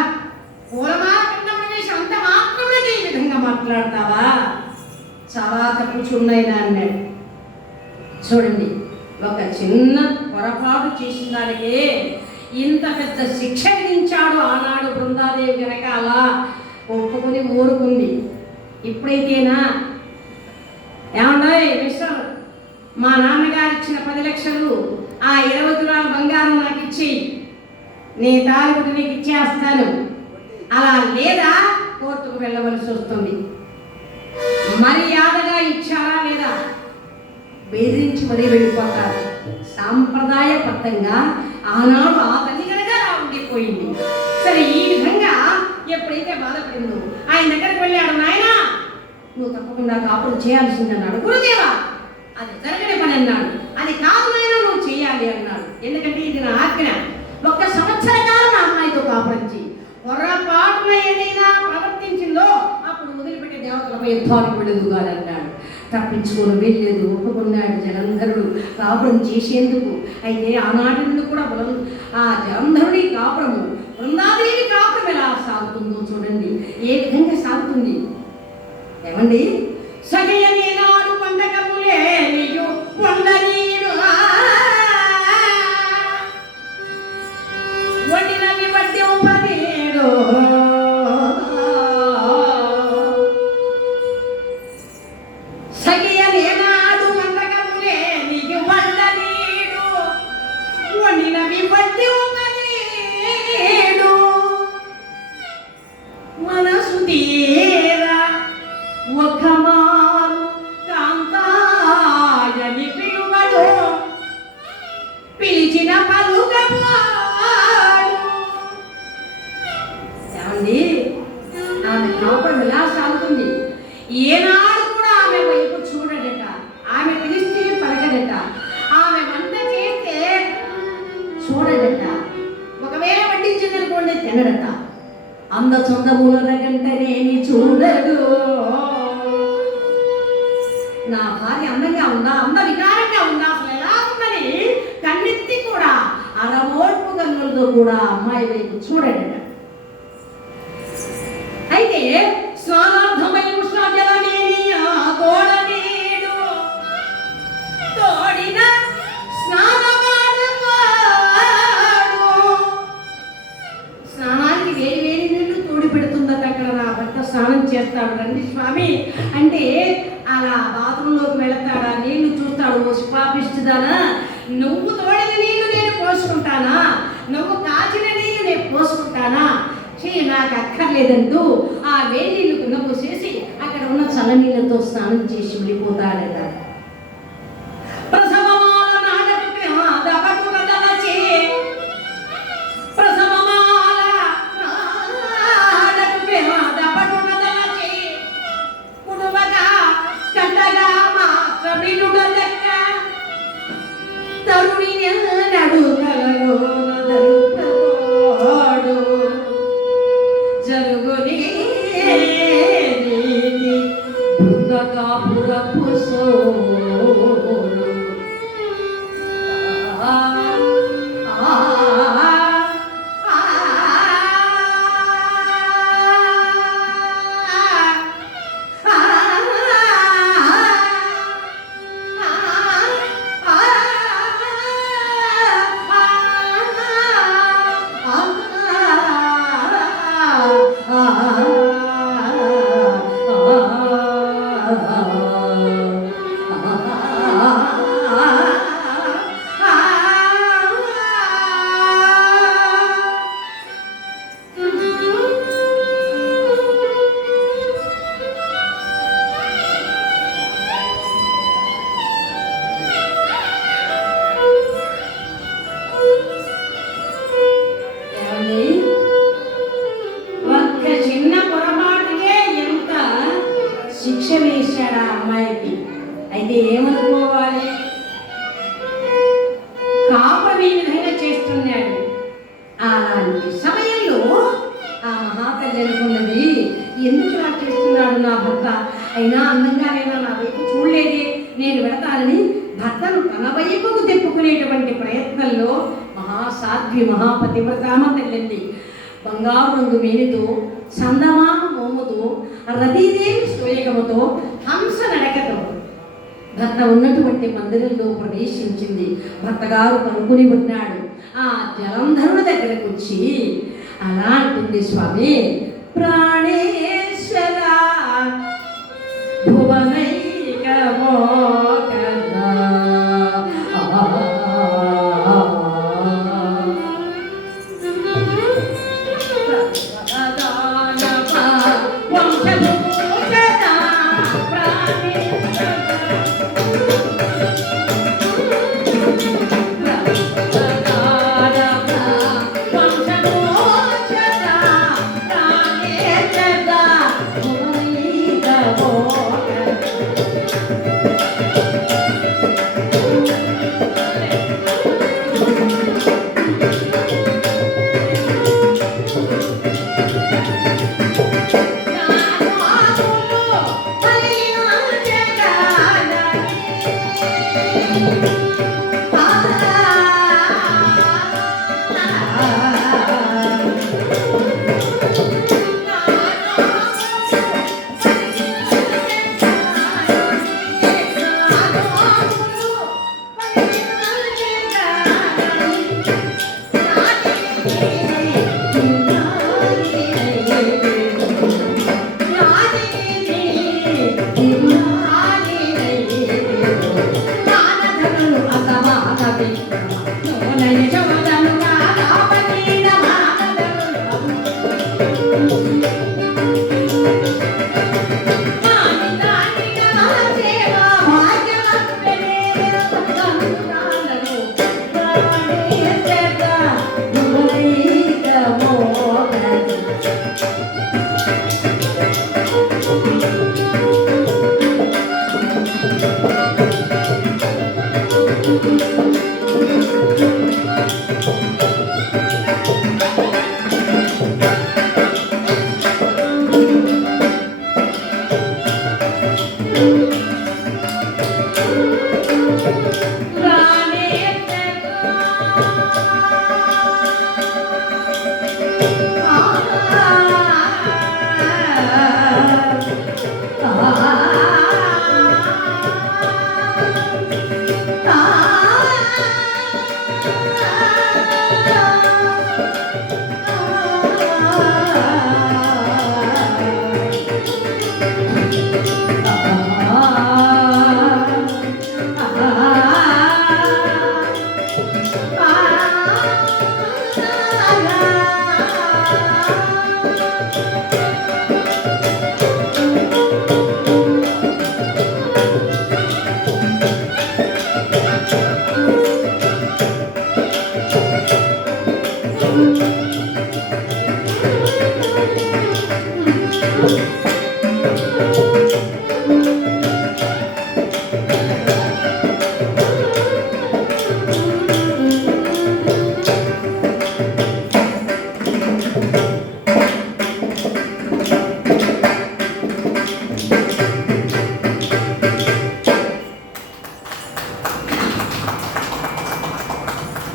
పూలమాల కింద పడేసి అంత మాత్రమే ఈ విధంగా మాట్లాడతావా, చాలా తప్పుచున్నాయినా అన్నాడు. చూడండి, ఒక చిన్న పొరపాటు చేసిన దానికే ఇంత పెద్ద శిక్ష విధించాడు ఆనాడు బృందాదేవి కనుక అలా ఒప్పుకొని ఊరుకుంది. ఇప్పుడైతేనా ఏమన్నాయి మిస్టర్, మా నాన్నగారు ఇచ్చిన 10 లక్షలు ఆ 20 తులాల బంగారం నాకు ఇచ్చేయి, నీ తాలిబుట్టు నీకు ఇచ్చేస్తాను, అలా లేదా కోర్టుకు వెళ్ళవలసి వస్తుంది. మర్యాదగా ఇచ్చారా లేదా బెదిరించి మరీ వెళ్ళిపోతారు. సాంప్రదాయబద్ధంగా ఆనాడు ఆ తల్లి కనుక ఉండిపోయింది. సరే, ఈ విధంగా ఎప్పుడైతే బాధపడిందో ఆయన దగ్గరికి వెళ్ళాడు. నాయన, నువ్వు తప్పకుండా కాపురం చేయాల్సింది అన్నాడు. గురుదేవా, అది జరగని పని అన్నాడు. అది కాదు నాయన, నువ్వు చేయాలి అన్నాడు. ఎందుకంటే ఇది నా ఆజ్ఞ. 1 సంవత్సర కాలం ఆ అమ్మాయితో కాపురం చేయి, పొరపాటున ఏదైనా ప్రవర్తించిందో అప్పుడు వదిలిపెట్టే దేవతలపై యుద్ధానికి వెళ్ళదు కాదన్నాడు. తప్పించుకొని వెళ్ళలేదు, ఒప్పుకున్నాడు జలంధరుడు కాపురం చేసేందుకు. అయితే ఆనాటి నుండి కూడా ఆ జలంధరుడి కాపురము, బృందాదేవి కాపురం ఎలా సాగుతుందో చూడండి, ఏ విధంగా సాగుతుంది. ఏమండి, సగయని నాడు పండగములే నీయు పొందనీడు వడినవి వడ్డీ ఉపదేడు సగయని నాడు పండగములే నీయు పొందనీడు వడినవి వడ్డీ ఉపదేడు మనసు తీరా ఒక మారు కాంతాయని పిలువడు, పిలిచిన పలుకవాడు. ఏమండి, ఆమె కాపురం ఎలా సాగుతుంది? ఏనాడు కూడా ఆమె వైపు చూడడట. ఆమె చందముల రగంటనేమి చూడడు. నా భార్య అందంగా ఉందా, అంద వికారంగా ఉందా, అసలు ఎలా ఉందని కన్నెత్తి కూడా అరమోడ్పు కన్నులతో కూడా అమ్మాయి వైపు చూడండి. అయితే స్నానార్థమై ఉష్ణజలమేని ఆ తోడనేడు తోడిన స్నానానికి వేడి వేడి నీళ్లు తోడి పెడుతుందట. అక్కడ నా భర్త స్నానం చేస్తాడు రండి స్వామి అంటే అలా బాత్రూంలోకి వెళతాడా, నీళ్లు చూస్తాడు. పాపిస్తుందానా, నువ్వు తోడిన నీళ్లు నేను పోసుకుంటానా, నువ్వు కాచిన నీళ్లు నేను పోసుకుంటానా, నాకు అక్కర్లేదంటూ ఆ వేడి నీళ్లు కింద పోసేసి అక్కడ ఉన్న చల్లనీళ్ళతో స్నానం చేసి వెళ్ళిపోతాడట. వేశాడు ఆ అమ్మాయికి. అయితే ఏమనుకోవాలి, కాపురం ఈ విధంగా చేస్తున్నాడు. అలాంటి సమయంలో ఆ మహాతల్లి అనుకున్నది, ఎందుకు ఇలా చేస్తున్నాడు నా భర్త, అయినా అందంగానైనా నా వైపు చూడలేదే, నేను వెళతానని భర్తను తన వైపుకు తిప్పుకునేటువంటి ప్రయత్నంలో మహాసాధ్వి మహాపతివ్రతామ తల్లింది. బంగారు రంగు మేనితో, చందమామ మోముతో, రతీదేవి సోయగముతో, హంస నడకతో భర్త ఉన్నటువంటి మందిరంలో ప్రవేశించింది. భర్తగారు పనుకుని ఉన్నాడు. ఆ జలంధరుడి దగ్గరకు వచ్చి అలా అంటుంది, స్వామి ప్రాణేశ్వర భువనైకమో కదా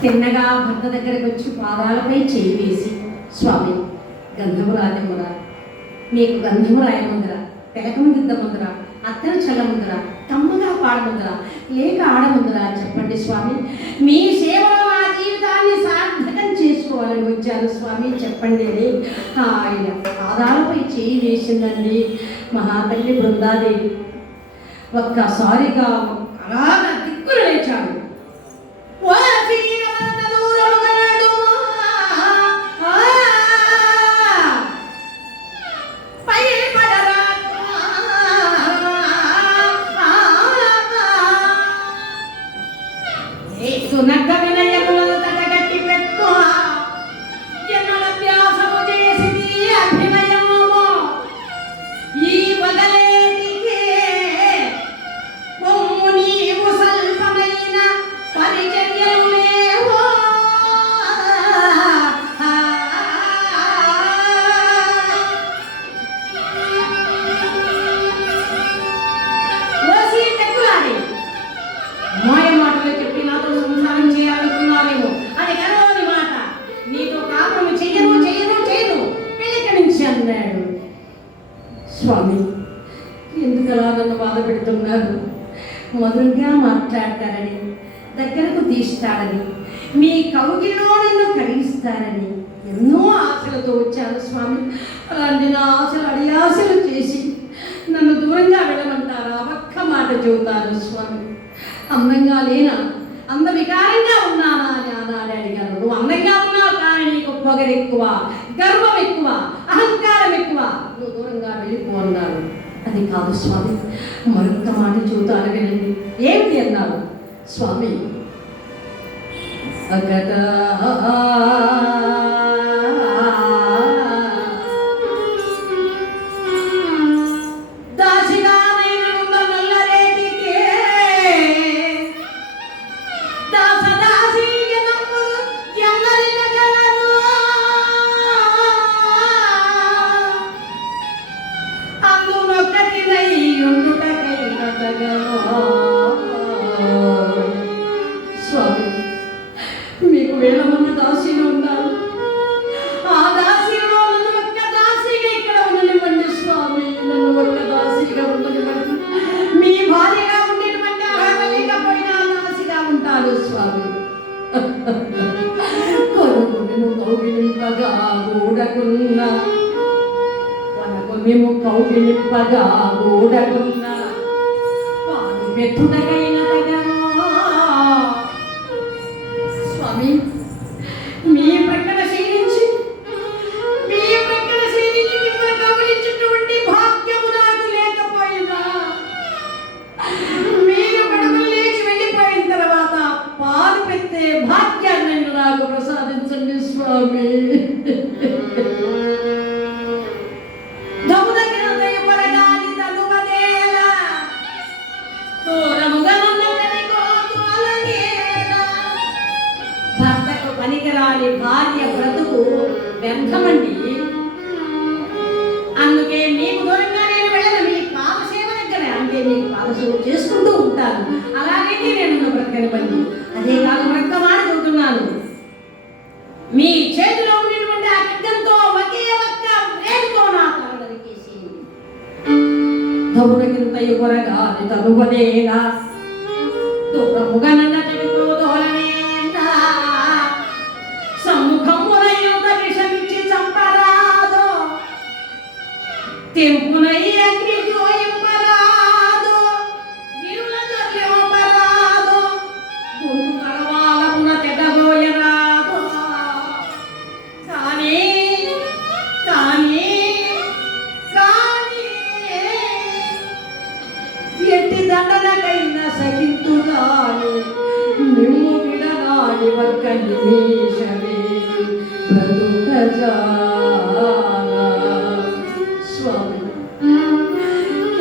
తిన్నగా భర్త దగ్గరకు వచ్చి పాదాలపై చేయి వేసి, స్వామి గంధము రానిమ్మురా, మీకు గంధము రాయముందరా, తిలకము దిద్దముందరా, అత్తరు చల్లముందరా, కమ్మగా పాడముందరా, లేక ఆడముందరా చెప్పండి స్వామి. మీ సేవలో నా జీవితాన్ని సార్థకం చేసుకోవాలని వచ్చాను స్వామి, చెప్పండి అని ఆయన పాదాలపై చేయి వేసిందండి మహాతల్లి బృందాదేవి. ఒక్కసారిగా అలాగా దిక్కులు లేచాడు. స్వామి ఎందుకలా నన్ను బాధ పెడుతున్నారు? మధురంగా మాట్లాడతారని, దగ్గరకు తీస్తారని, మీ కౌగిలో నన్ను కరిగిస్తారని ఎన్నో ఆశలతో వచ్చాను స్వామి. అలాంటి నా ఆశలు అడియాశలు చేసి నన్ను దూరంగా వెళ్ళమంటారా? ఒక్క మాట చెబుతాను స్వామి. అందంగా లేనా, అందవికారంగా ఉన్నానా అని ఆనాడు అడిగాను. నువ్వు అందంగా ఉన్నావు కానీ నీకు పొగరు ఎక్కువ, గర్వం ఎక్కువ, అహంకారం ఎక్కువ, నువ్వు దూరంగా వెళ్ళిపో అన్నాడు. అది కాదు స్వామి, మరొక్క మాట చూతాను వినండి. ఏమిటి అన్నారు స్వామి? అగదా స్వామి, మీకు వేలమంది దాసీలు ఉన్నారు. ఆ దాసీలో నన్ను ఒక్క దాసీగా ఇక్కడ ఉండనివ్వండి స్వామి. నన్ను ఒక్క దాసీగా ఉండనివ్వండి. మీ భార్యగా ఉండనివ్వండి. అర్హత లేకపోయినా దాసిగా ఉంటాను స్వామి. కొనుగొను కౌగిలింపగా గూడకున్న, కొనుగొను కౌగిలింపగా గూడకున్న వాడు మెత్తుడగైన స్వామి. మీ ప్రక్కన శీలించి మిమ్మల్ని గమనించినటువంటి భాగ్యము నాకు లేకపోయినా, మీరు పడమలు లేచి వెళ్ళిపోయిన తర్వాత పాలు పెట్టే భాగ్యాన్ని నాకు ప్రసాదించండి స్వామి. పనికిరాని భార్య బ్రతుకు వ్యర్థమండి. అందుకే మీకు దూరంగా నేను వెళ్ళను. మీ పాదసేవ దగ్గర అంటే మీకు పాదసేవ చేసుకుంటూ ఉంటాను. అలాగైతే నేను బ్రతకనివ్వండి. అదే కాదు, మరొక్క మాట చెబుతున్నాను. మీ చేతిలో ఉన్నటువంటి ఆ ఖడ్గంతో ఒకే ఒక్క వేలుతో నా తల నరికేసి తగునకింతయు కొరగా తగువనేలా దూరముగా నన్న తెంపునై అగ్ని జోయింప ఎంటి దండనకైనా సహింతుగాను నిమ్ము విడనాడి ఒక్క నిమిషమే స్వామి,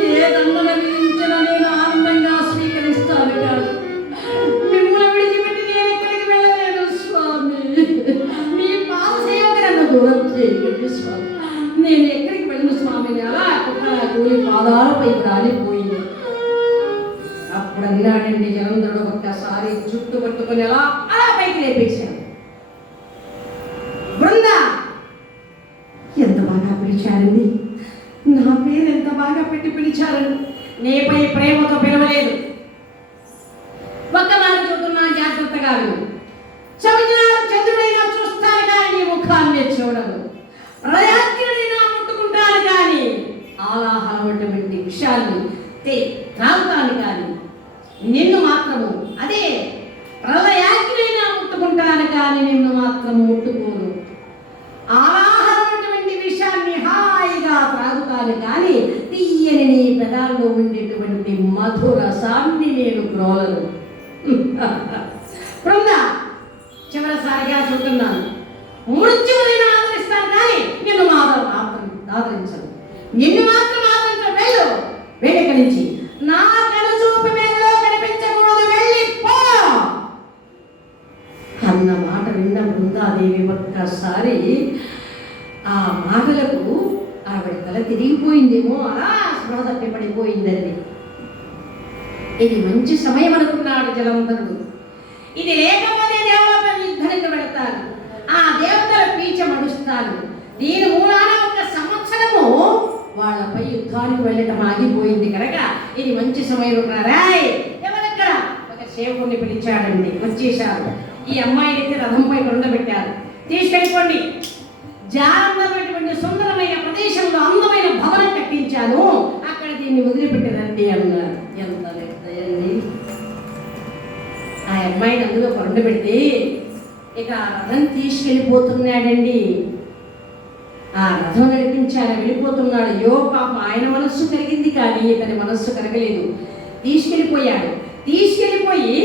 ఏ దండన విధించిన నేను ఆనందంగా స్వీకరిస్తాను కాదు, మిమ్మల్ని విడిచిపెట్టి నేను ఎక్కడికి వెళ్ళలేను స్వామి. మీ పాద సేవకు నన్ను దూరం చేయకండి స్వామి. నేను ఎక్కడికి వెళ్ళను స్వామి. అలా కుక్కల కూలి పాదాలపై రాలిపోయింది. అప్పుడు అన్నాడండి జలంధరుడు, ఒక్కసారి చుట్టు పట్టుకుని అలా అలా పైకి లేపేశాడు. బృంద, ఎంత బాగా పిలిచారండి, నా పేరు ఎంత బాగా పెట్టి పిలిచారండి. నీపై ప్రేమతో పిలవలేదు. ఒక్కవారు చూస్తున్నాను, జాగ్రత్తగా చంద్రుడైనా చూస్తాను కానీ నీ ముఖాన్ని చూడను, ప్రయాజ్ఞుడైనా ముట్టుకుంటాను కానీ ఆలాహలటువంటి విషయాన్ని త్రాగుతాను కానీ నిన్ను మాత్రము, అదే ప్రళయాజ్ఞైనా ముట్టుకుంటాను కానీ నిన్ను మాత్రము ముట్టుకోను. ఆహారమైనటువంటి విషయాన్ని హాయిగా త్రాగుతాను కానీ తీయని నీ పెదాల్లో ఉండేటువంటి మధుర సాన్ని నేను క్రోలను. బృంద, చివరిసారిగా చూస్తున్నాను, మృత్యువునైనా ఆదరిస్తాను కానీ నిన్ను మాత్రం ఆదరించను. నిన్ను మాత్రం ఆదరించను. వెళ్ళు, వేడిక నుంచి నా కనుచూపు మేరలో కనిపించకూడదు, వెళ్ళిపో అన్న మాట విన్న బృందాదేవి ఒక్కసారి ఆ మాటలకు ఆవిడ తల తిరిగిపోయిందేమో, అలా స్పృహ తప్పి పడిపోయిందండి. ఇది మంచి సమయం అనుకున్నాడు జలంధరుడు. ఇది లేకపోతే దేవతల యుద్ధానికి వెళతాను, ఆ దేవతల పీచ మడుస్తాను. దీని మూలాన ఒక సంవత్సరము వాళ్ళపై యుద్ధానికి వెళ్ళటం ఆగిపోయింది కనుక ఇది మంచి సమయం. రాయ్, ఎవరక్కడ? ఒక సేవకుడిని పిలిచాడండి. వచ్చేశారు. ఈ అమ్మాయిని రథంపై ఉండబెట్టారు. తీసుకెళ్ళిపోండి, జాగ్రత్తమైనటువంటి సుందరమైన ప్రదేశంలో అందమైన భవనం కట్టించాను, అక్కడ దీన్ని వదిలిపెట్టారండి అన్నారు. ఎంత లెక్కయండి. ఆ అమ్మాయిని అందులో కొండబెట్టి ఇక ఆ రథం తీసుకెళ్ళిపోతున్నాడండి. ఆ రథం నడిపించారు, వెళ్ళిపోతున్నాడు. యో పాప, ఆయన మనస్సు కలిగింది కానీ ఇతని మనస్సు కలగలేదు. తీసుకెళ్ళిపోయాడు. తీసుకెళ్ళిపోయి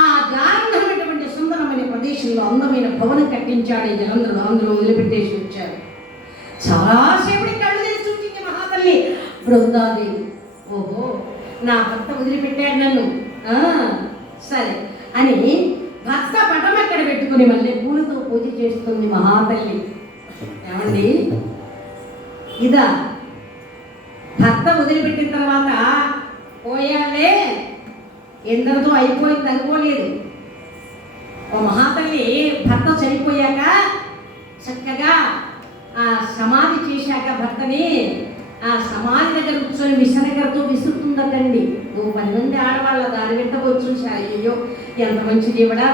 ఆ గాఢమైనటువంటి సుందరమైన ప్రదేశంలో అందమైన భవనం కట్టించాడు ఈ జలంధరుడు. అందులో వదిలిపెట్టేసి వచ్చాడు. చాలాసేపటి కళ్ళు తెరిచి చూచింది మహాతల్లి బృందాదేవి. ఓహో, నా భర్త వదిలిపెట్టాడు నన్ను, సరే అని భర్త పటం ఎక్కడ పెట్టుకుని మళ్ళీ పూలతో పూజ చేస్తుంది మహాతల్లి. ఏమండి, ఇదా భర్త వదిలిపెట్టిన తర్వాత పోయాలే ఎందరితో అయిపోయింది అనుకోలేదు. ఓ మహాతల్లి భర్త చనిపోయాక చక్కగా ఆ సమాధి చేశాక భర్తని ఆ సమాధి దగ్గర కూర్చొని విసనగరతో విసురుతుందటండి. 10 మంది ఆడవాళ్ళ దాని వెంట వచ్చి, అయ్యో ఎంత మంచి దేవుడా,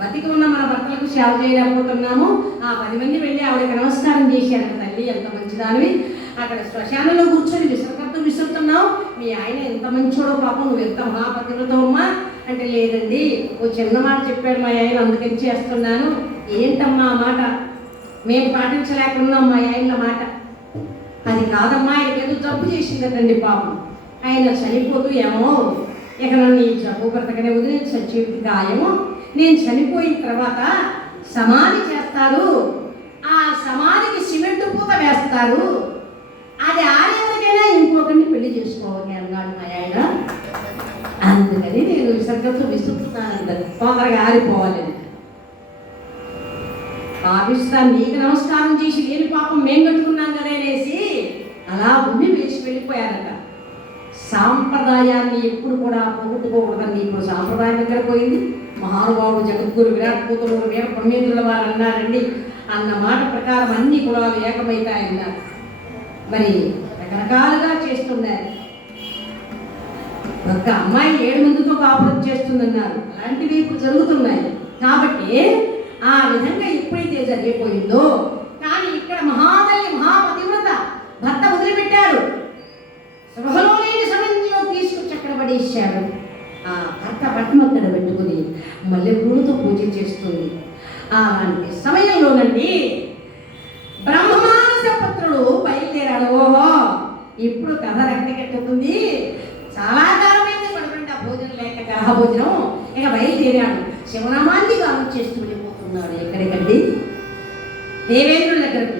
బతికి ఉన్న మన భర్తలకు సేవ చేయలేకపోతున్నాము. ఆ 10 మంది వెళ్ళి ఆవిడకి నమస్కారం చేశారు. తల్లి ఎంత మంచిదానివి, అక్కడ శ్మశానంలో కూర్చొని విసరకర్తో విసురుతున్నావు, మీ ఆయన ఎంత మంచోడో, పాపం నువ్వు ఎంత మహాపతివ్రతో అమ్మా అంటే, లేదండి ఓ చిన్న మాట చెప్పాడు మా ఆయన, అందుకని చేస్తున్నాను. ఏంటమ్మా ఆ మాట? మేము పాటించలేకున్నాం మా ఆయన మాట. అది కాదమ్మా, ఆయనకి ఏదో జబ్బు చేసిందటండి పాపం. ఆయన చనిపోతూ ఏమో ఇక నన్ను ఈ జబ్బు బ్రతకనే వదిలి చచ్చేది గాయము, నేను చనిపోయిన తర్వాత సమాధి చేస్తారు, ఆ సమాధికి సిమెంట్ పూత వేస్తారు, అది ఆరేవరికైనా ఇంకొకరిని పెళ్లి చేసుకోవాలి అన్నాడు మా ఆయన. అందుకని నేను విసర్గతో విసురుతున్నాను, తొందరగా ఆరిపోవాలి. పాపిస్తాను, నీకు నమస్కారం చేసి లేని పాపం మేము కట్టుకున్నాం కదా అనేసి అలా భూమి వేసి వెళ్ళిపోయారట. సాంప్రదాయాన్ని ఎప్పుడు కూడా పోగొట్టుకోకూడదని ఇప్పుడు సాంప్రదాయం దగ్గర పోయింది. మహానుభావుడు జగద్గురు విరాట్ కూతురు వీర బ్రహ్మేంద్రుల వారు అన్నారండి, అన్న మాట ప్రకారం అన్ని కులాలు ఏకమైతాయన్నారు. మరి రకరకాలుగా చేస్తున్నారు. ఒక్క అమ్మాయి 7 మందితో కాపురం చేస్తుందన్నారు. అలాంటివి ఇప్పుడు జరుగుతున్నాయి. కాబట్టి ఆ విధంగా ఎప్పుడైతే జరిగిపోయిందో, కానీ ఇక్కడ మహాతల్లి మహాపతివ్రత భర్త వదిలిపెట్టాడు, సభలో లేని సమయంలో తీసుకొచ్చి అక్కడ పడేశాడు. ఆ భర్త పట్టం అక్కడ పెట్టుకుని మళ్ళీ పూలతో పూజ చేస్తుంది. అలాంటి సమయంలోనండి బ్రహ్మమానస పుత్రుడు బయలుదేరాడు. ఓహో, ఇప్పుడు కథ రెక్కకెట్టుకుంది. చాలా కాలమైంది పడుకుంటే ఆ భోజనం లేక గ్రహ భోజనం. ఇక బయలుదేరాడు. శివనామాన్ని గానం చేస్తూ వెళ్ళిపోతున్నాడు. ఎక్కడికండి? దేవేంద్రుడి దగ్గరకు.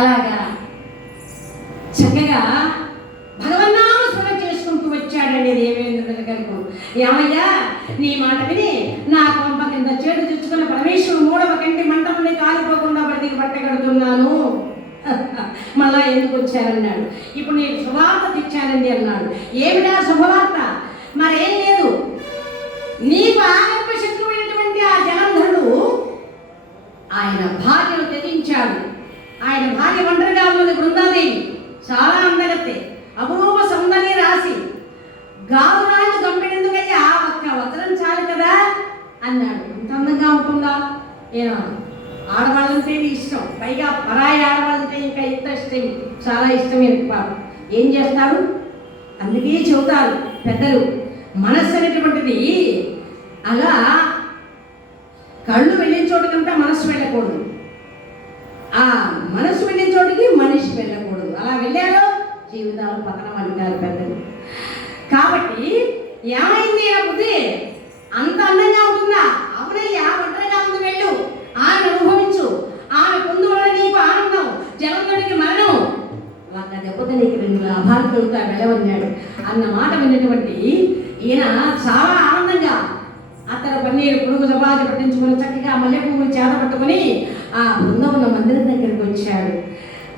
అలాగా చక్కగా భగవన్నామ స్మరణ చేసుకుంటూ వచ్చాడండి దేవేంద్రుడి దగ్గరకు. ఏమయ్యా, నీ మాట విని నా కొంప కింద చేడు తెచ్చుకున్న పరమేశ్వరుడు మూడవ కంటి మంట నుండి కాలిపోకుండా బయటికి పట్టగడుతున్నాను. మళ్ళా ఎందుకు వచ్చారన్నాడు. ఇప్పుడు నేను శుభవార్త తెచ్చానండి అన్నాడు. ఏమిటా శుభవార్త? మరేం లేదు, నీకు ఆగర్భ శత్రువైనటువంటి ఆ జలంధరుడు ఆయన భార్యను త్యజించాడు. ఆయన భార్య ఒంటరిగా ఉన్నది బృందాదేవి. చాలా అందగత్తే, అపరూప సౌందర్య రాశి. గాజురాజు గంపెడెందుకయ్యా, ఒక్క వజ్రం చాలు కదా అన్నాడు. ఇంత అందంగా ఉంటుందా? ఏనా ఆడవాళ్ళంటే ఇష్టం, పైగా పరాయి ఆడవాళ్ళంటే ఇంకా ఇంత ఇష్టం, చాలా ఇష్టం. ఏం చేస్తాడు? అందుకే చెబుతారు పెద్దలు, మనస్సు అనేటువంటిది అలా కళ్ళు వెళ్ళిన చోటు కంటే మనస్సు వెళ్ళకూడదు, ఆ మనస్సు వెళ్ళిన చోటుకి మనిషి వెళ్ళకూడదు. అలా వెళ్ళారో జీవితాలు పతనం అంటారు పెద్దలు. కాబట్టి ఏమైంది ఆ బుద్ధి? అంత అందంగా ఉంటుందా? అవునయ్యా, ఒంటరిగా ఉంది, వెళ్ళు, ఆమె అనుభవించు, ఆమె పొందు వల్ల నీకు ఆనందం, జలంధరుడికి మరణం, వాళ్ళ దెబ్బత నీకు 2 లాభాలు కలుగుతా వెళ్ళవన్నాడు. అన్న మాట విన్నటువంటి ఈయన చాలా ఆనందంగా అతను పన్నీరు పురుగు సమాధి పట్టించుకుని చక్కగా మల్లె పువ్వులు చేత పట్టుకుని ఆ బృందముల మందిరం దగ్గరికి వచ్చాడు.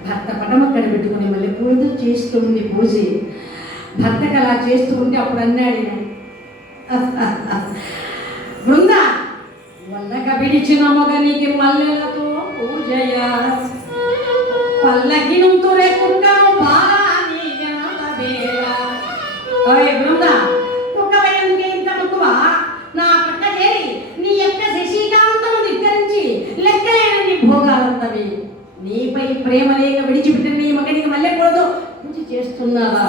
భర్త పటం అక్కడ పెట్టుకుని మల్లె పువ్వులతో చేస్తూ ఉంది పూజ. భర్తకు అలా చేస్తూ ఉంటే అప్పుడు అన్నాడు, బృంద వల్లక విడిచిన మొగనికి మల్లెలతో పూజయ పల్లకి నుంతురే కుక్కను బాలాని గణపదేవ. ఓయ్ బృంద, కుక్క భయానికి ఇంత మక్కువ నా పట్ల చేరి నీ యొక్క శశికాంతము ధిక్కరించి లెక్కలేనన్ని భోగాలంతవి నీపై ప్రేమ లేక విడిచిపెట్టిన నీ మగనికి మల్లెపూలతో పూజ చేస్తున్నావా?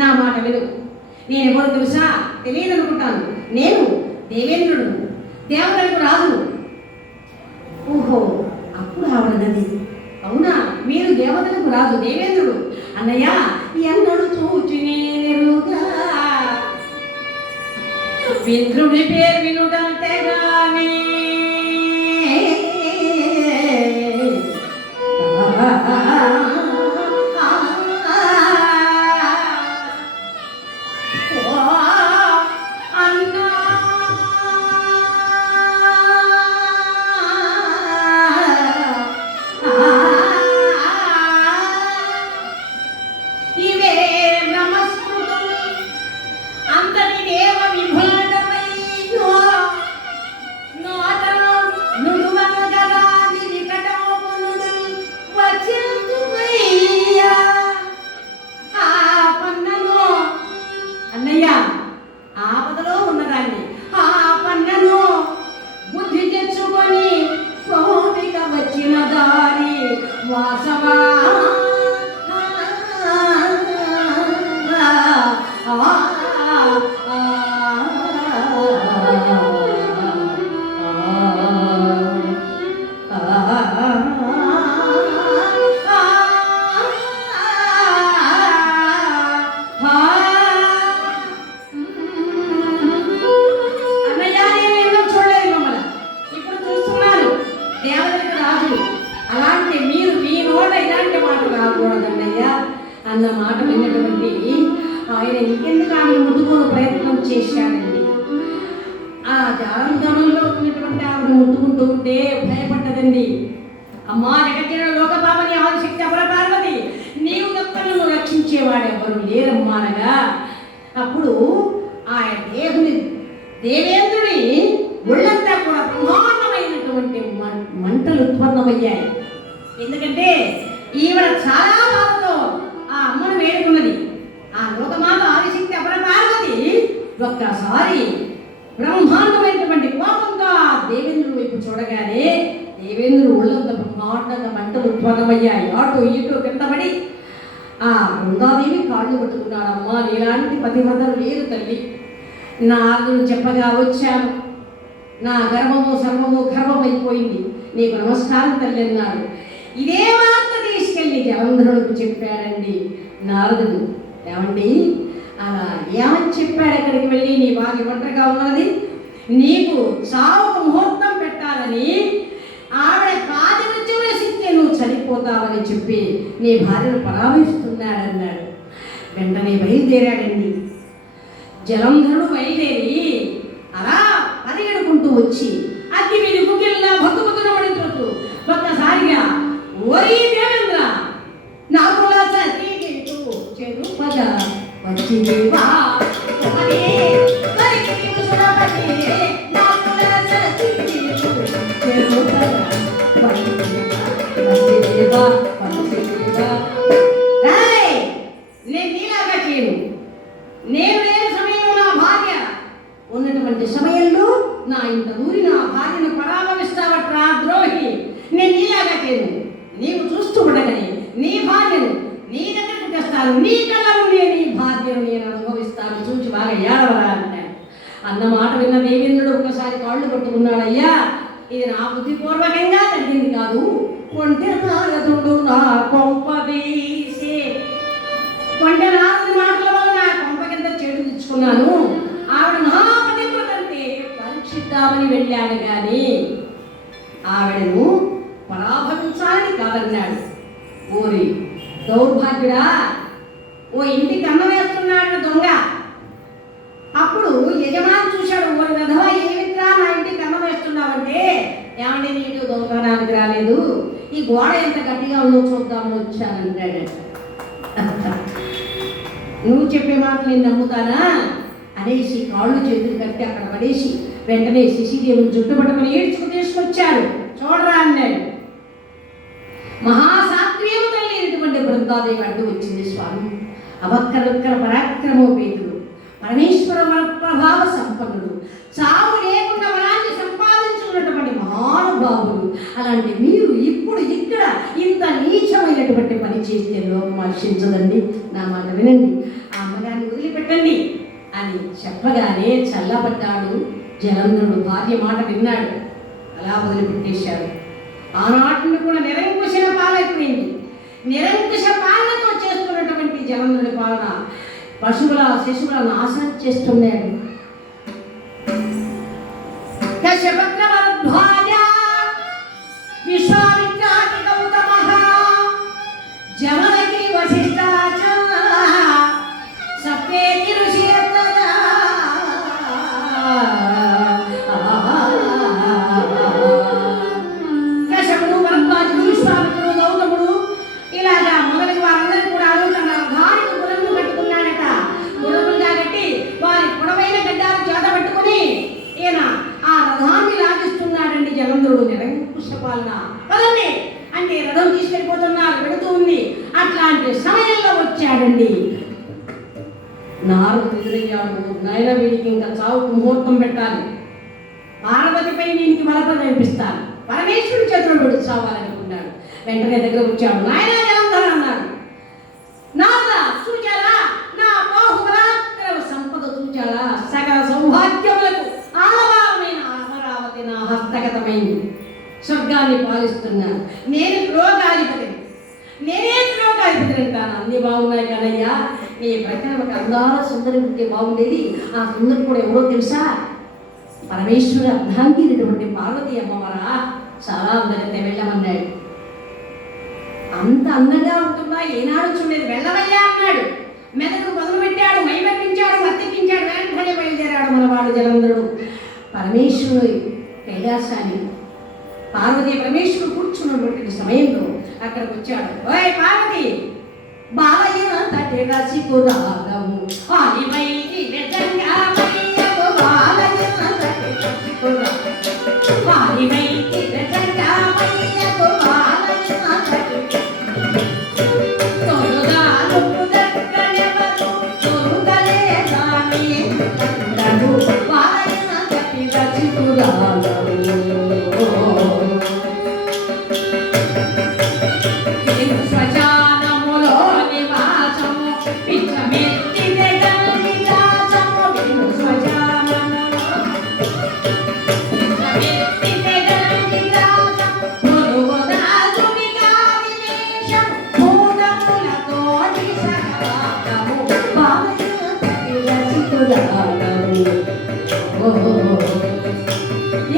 నా మాట విను. నేనెవరు తెలుసా? తెలియదనుకుంటాను. నేను దేవేంద్రుడు, దేవతలకు రాజును. ఓహో, అప్పుడు ఆవిడన్నది, అవునా, మీరు దేవతలకు రాజు దేవేంద్రుడు. అన్నయ్య, ఎన్నడు చూచి నేనెరుగా ఇంద్రుడి పేరు వినుడంతేగాని అన్న మాట విన్నటువంటి ఆయన ఇంకెందుకు ఆమె ముట్టుకోని ప్రయత్నం చేశాడండి. ఆ జాలంలో ఉన్నటువంటి ఆవిడ ముట్టుకుంటూ ఉంటే భయపడ్డదండి. అమ్మా జగజ్జన లోకపావని ఆదిశక్తి అపర పార్వతి, నీవు భక్తులను రక్షించేవాడెవరు లేరమ్మానగా అప్పుడు ఆ దేవేంద్రుని ఒళ్ళంతా కూడా బ్రహ్మాండమైనటువంటి మంటలు ఉత్పన్నమయ్యాయి. ఎందుకంటే ఈవిడ చాలా బాధతో ఆ అమ్మను వేడుకున్నది. ఆ లోకమాత ఆదిశక్తి అపర పార్వతి ఒక్కసారి బ్రహ్మాండమైనటువంటి కోపంతో దేవేంద్రుడి వైపు చూడగానే దేవేంద్రుడు ఒళ్ళంత బ్రహ్మాండంగా మంటలు ఉత్పన్నమయ్యాయి. అటు ఇటు కిందపడి ఆ బృందాదేవి కాళ్ళు పట్టుకున్నాడు. అమ్మా, నీలాంటి పతివ్రతలు లేదు తల్లి. నాదుడు చెప్పగా వచ్చాను. నా గర్వము సర్వము గర్వమైపోయింది. నీకు నమస్కారం తల్లి అన్నాడు. ఇదే వార్త తీసుకెళ్ళి జలంధరుడికి చెప్పాడండి నారదుడు. ఏమండి, అలా ఏమని చెప్పాడు? ఎక్కడికి వెళ్ళి నీ భార్య ఒంటరిగా ఉన్నది, నీకు సావుకు ముహూర్తం పెట్టాలని ఆవిడ ప్రాతినిధ్యం వేసిస్తే నువ్వు చనిపోతావని చెప్పి నీ భార్యను పరామర్శిస్తున్నాడన్నాడు. వెంటనే బయలుదేరాడండి. జలంధరుడు బయలుదేరి అలా పరిగెడుకుంటూ వచ్చి అగ్గి మీద గుగ్గిల్లా భక్తుభక్తులు పడిపోతూ ఒక్కసారిగా, ఓరి దేవేంద్ర, నాకు చెడు పద వచ్చిదేవా నేను నీలాగా చేయను. నేను లేని సమయంలో నా భార్య ఉన్నటువంటి సమయంలో నా ఇంత దూరి నా భార్యను పరామర్శిస్తావట్రా ద్రోహి. నేను నీలాగా చేయను. నీవు చూస్తూ ఉండగని నీ భార్యను నీ దగ్గరకు తెస్తాను. నీ కళ్ళ ఉండే నీ భార్యను నేను అనుభవిస్తాను. చూచి బాగా ఏడవరా అంటాడు. అన్న మాట విన్న దేవేంద్రుడు ఒకసారి కాళ్ళు పట్టుకున్నాడయ్యా, ఇది నా బుద్ధిపూర్వకంగా జరిగింది కాదు. కొంటె నారదుడు నా కొంప వేసే, కొంటె నారదుడి మాటల వల్ల నా కొంప కింద చెడు తెచ్చుకున్నాను. ఆవిడ మహాపతివ్రతంటే పరీక్షిద్దామని వెళ్ళాను కానీ ఆవిడను పరాభవించాలని కాదన్నాడు. ఓరి దౌర్భాగ్యుడా, ఓ ఇంటికి అన్న వేస్తున్నాడు దొంగ. అప్పుడు యజమాని చూశాడు, ఓ విధవ ఏమిట్రా నా ఇంటికి అన్న వేస్తున్నావంటే, ఏమంటే నీకు దొంగతనానికి రాలేదు, ఈ గోడ ఎంత గట్టిగా ఉందో చూద్దాము వచ్చానంటాడు. నువ్వు చెప్పే మాట నేను నమ్ముతానా అనేసి కాళ్ళు చేతులు కట్టి అక్కడ పడేసి వెంటనే శశిదేవుని జుట్టు పట్టుకుని ఏడ్చుకు తీసుకొచ్చాడు. చూడరా అన్నాడు. మహాసాత్వీయము తల్లినటువంటి బృందాదేవి అడ్డు వచ్చింది. స్వామి అవక్కరొక్కర పరాక్రమోపేతుడు, పరమేశ్వర ప్రభావ సంపన్నుడు, చావు లేకుండా వరాన్ని సంపాదించుకున్నటువంటి మహానుభావుడు. అలాంటి మీరు ఇప్పుడు ఇక్కడ ఇంత నీచమైనటువంటి పని చేస్తే లోకం హర్షించదండి. నా మాట వినండి, ఆ అమ్మగారిని వదిలిపెట్టండి అని చెప్పగానే చల్లబడ్డాడు జలంధరుడు. భార్య మాట విన్నాడు, అలా వదిలిపెట్టేశాడు. ఆనాటిని కూడా నిరంకుశ పాలైపోయింది. నిరంకుశ పాలనతో చేస్తున్నటువంటి జలంధరుడి పాలన పశువుల శిశువుల నాశనం చేస్తున్నాడు. కశ్యపత్రవర్ధ్వాజ విశ్వామిత్రాది గౌతమః జమదగ్ని వశిష్ఠాచ సప్తేతి ఋషియత్తద కశ్యపుడు, భరద్వాజుడు, విశ్వామిత్రుడు, గౌతముడు ఇలాగా మొదలగు వారందరూ కూడా తన భార్యకు గురములు కట్టుకున్నాడట. గురములుగా కట్టి వారి పొడవైన గడ్డాలు చేత పట్టుకుని ఈయన ఆ రథాన్ని లాగిస్తున్నాడండి జలంధరుడు. నిరంకుశ పాలన కదండి అంటే రథం తీసుకెళ్ళిపోతున్నారు, పెడుతూ ఉంది. అట్లాంటి సమయంలో వచ్చాడండి నారదుడు. ఎదురయ్యాడు. నాయన వీడికి ఇంకా చావుకు ముహూర్తం పెట్టాలి, పార్వతిపై దీనికి మలప నేర్పిస్తాను, పరమేశ్వరుడి చేతిలో వీడు చావాలనుకున్నాడు. వెంటనే దగ్గర వచ్చాడు. నాయన జలంధరుడు అన్నాడు. నారద చూచారా నా బాహుబలాక్రమ సంపద, చూచారా సకల సౌభాగ్యములకు ఆలవారమైన అమరావతి నా హస్తగతమైంది. స్వర్గాన్ని పాలిస్తున్నాను. నేను త్రోగాధిపతిని, నేనే త్రోగాధిపతిని అంటాను. అన్ని బాగున్నాయి కానయ్యా, నీ ప్రక్కన ఒక అందాల సుందరి ఉంటే బాగుండేది. ఆ సుందరి కూడా ఎవరో తెలుసా? పరమేశ్వర అర్ధాంగినటువంటి పార్వతి అమ్మవారా, చాలా అందరికీ వెళ్ళమన్నాడు. అంత అందంగా ఉంటుందా? ఏనాడు చూడలేదు. వెళ్ళవయ్యా అన్నాడు. మెదడు మొదలు పెట్టాడు, మైమర్పించాడు, మత్తెక్కించాడు. వెంటనే బయలుదేరాడు మనవాడు జలంధరుడు. పరమేశ్వరుడు కైలాసాన్ని పార్వతి పరమేశ్వరుడు కూర్చున్నటువంటి సమయంలో అక్కడికి వచ్చాడు. ఓయ్ పార్వతి, బాలయ్య తటి రసికు రాగము ఆలివైకి నిజంగా మయ్యకు, బాలయ్య తటి రసికు రాగము ఆలివైకి నిజంగా మయ్యకు, బాలయ్య తటి తొలుగాను దక్కనెవరు తొలుగలేదాని నందను, బాలయ్య తటి రసికు రాగము.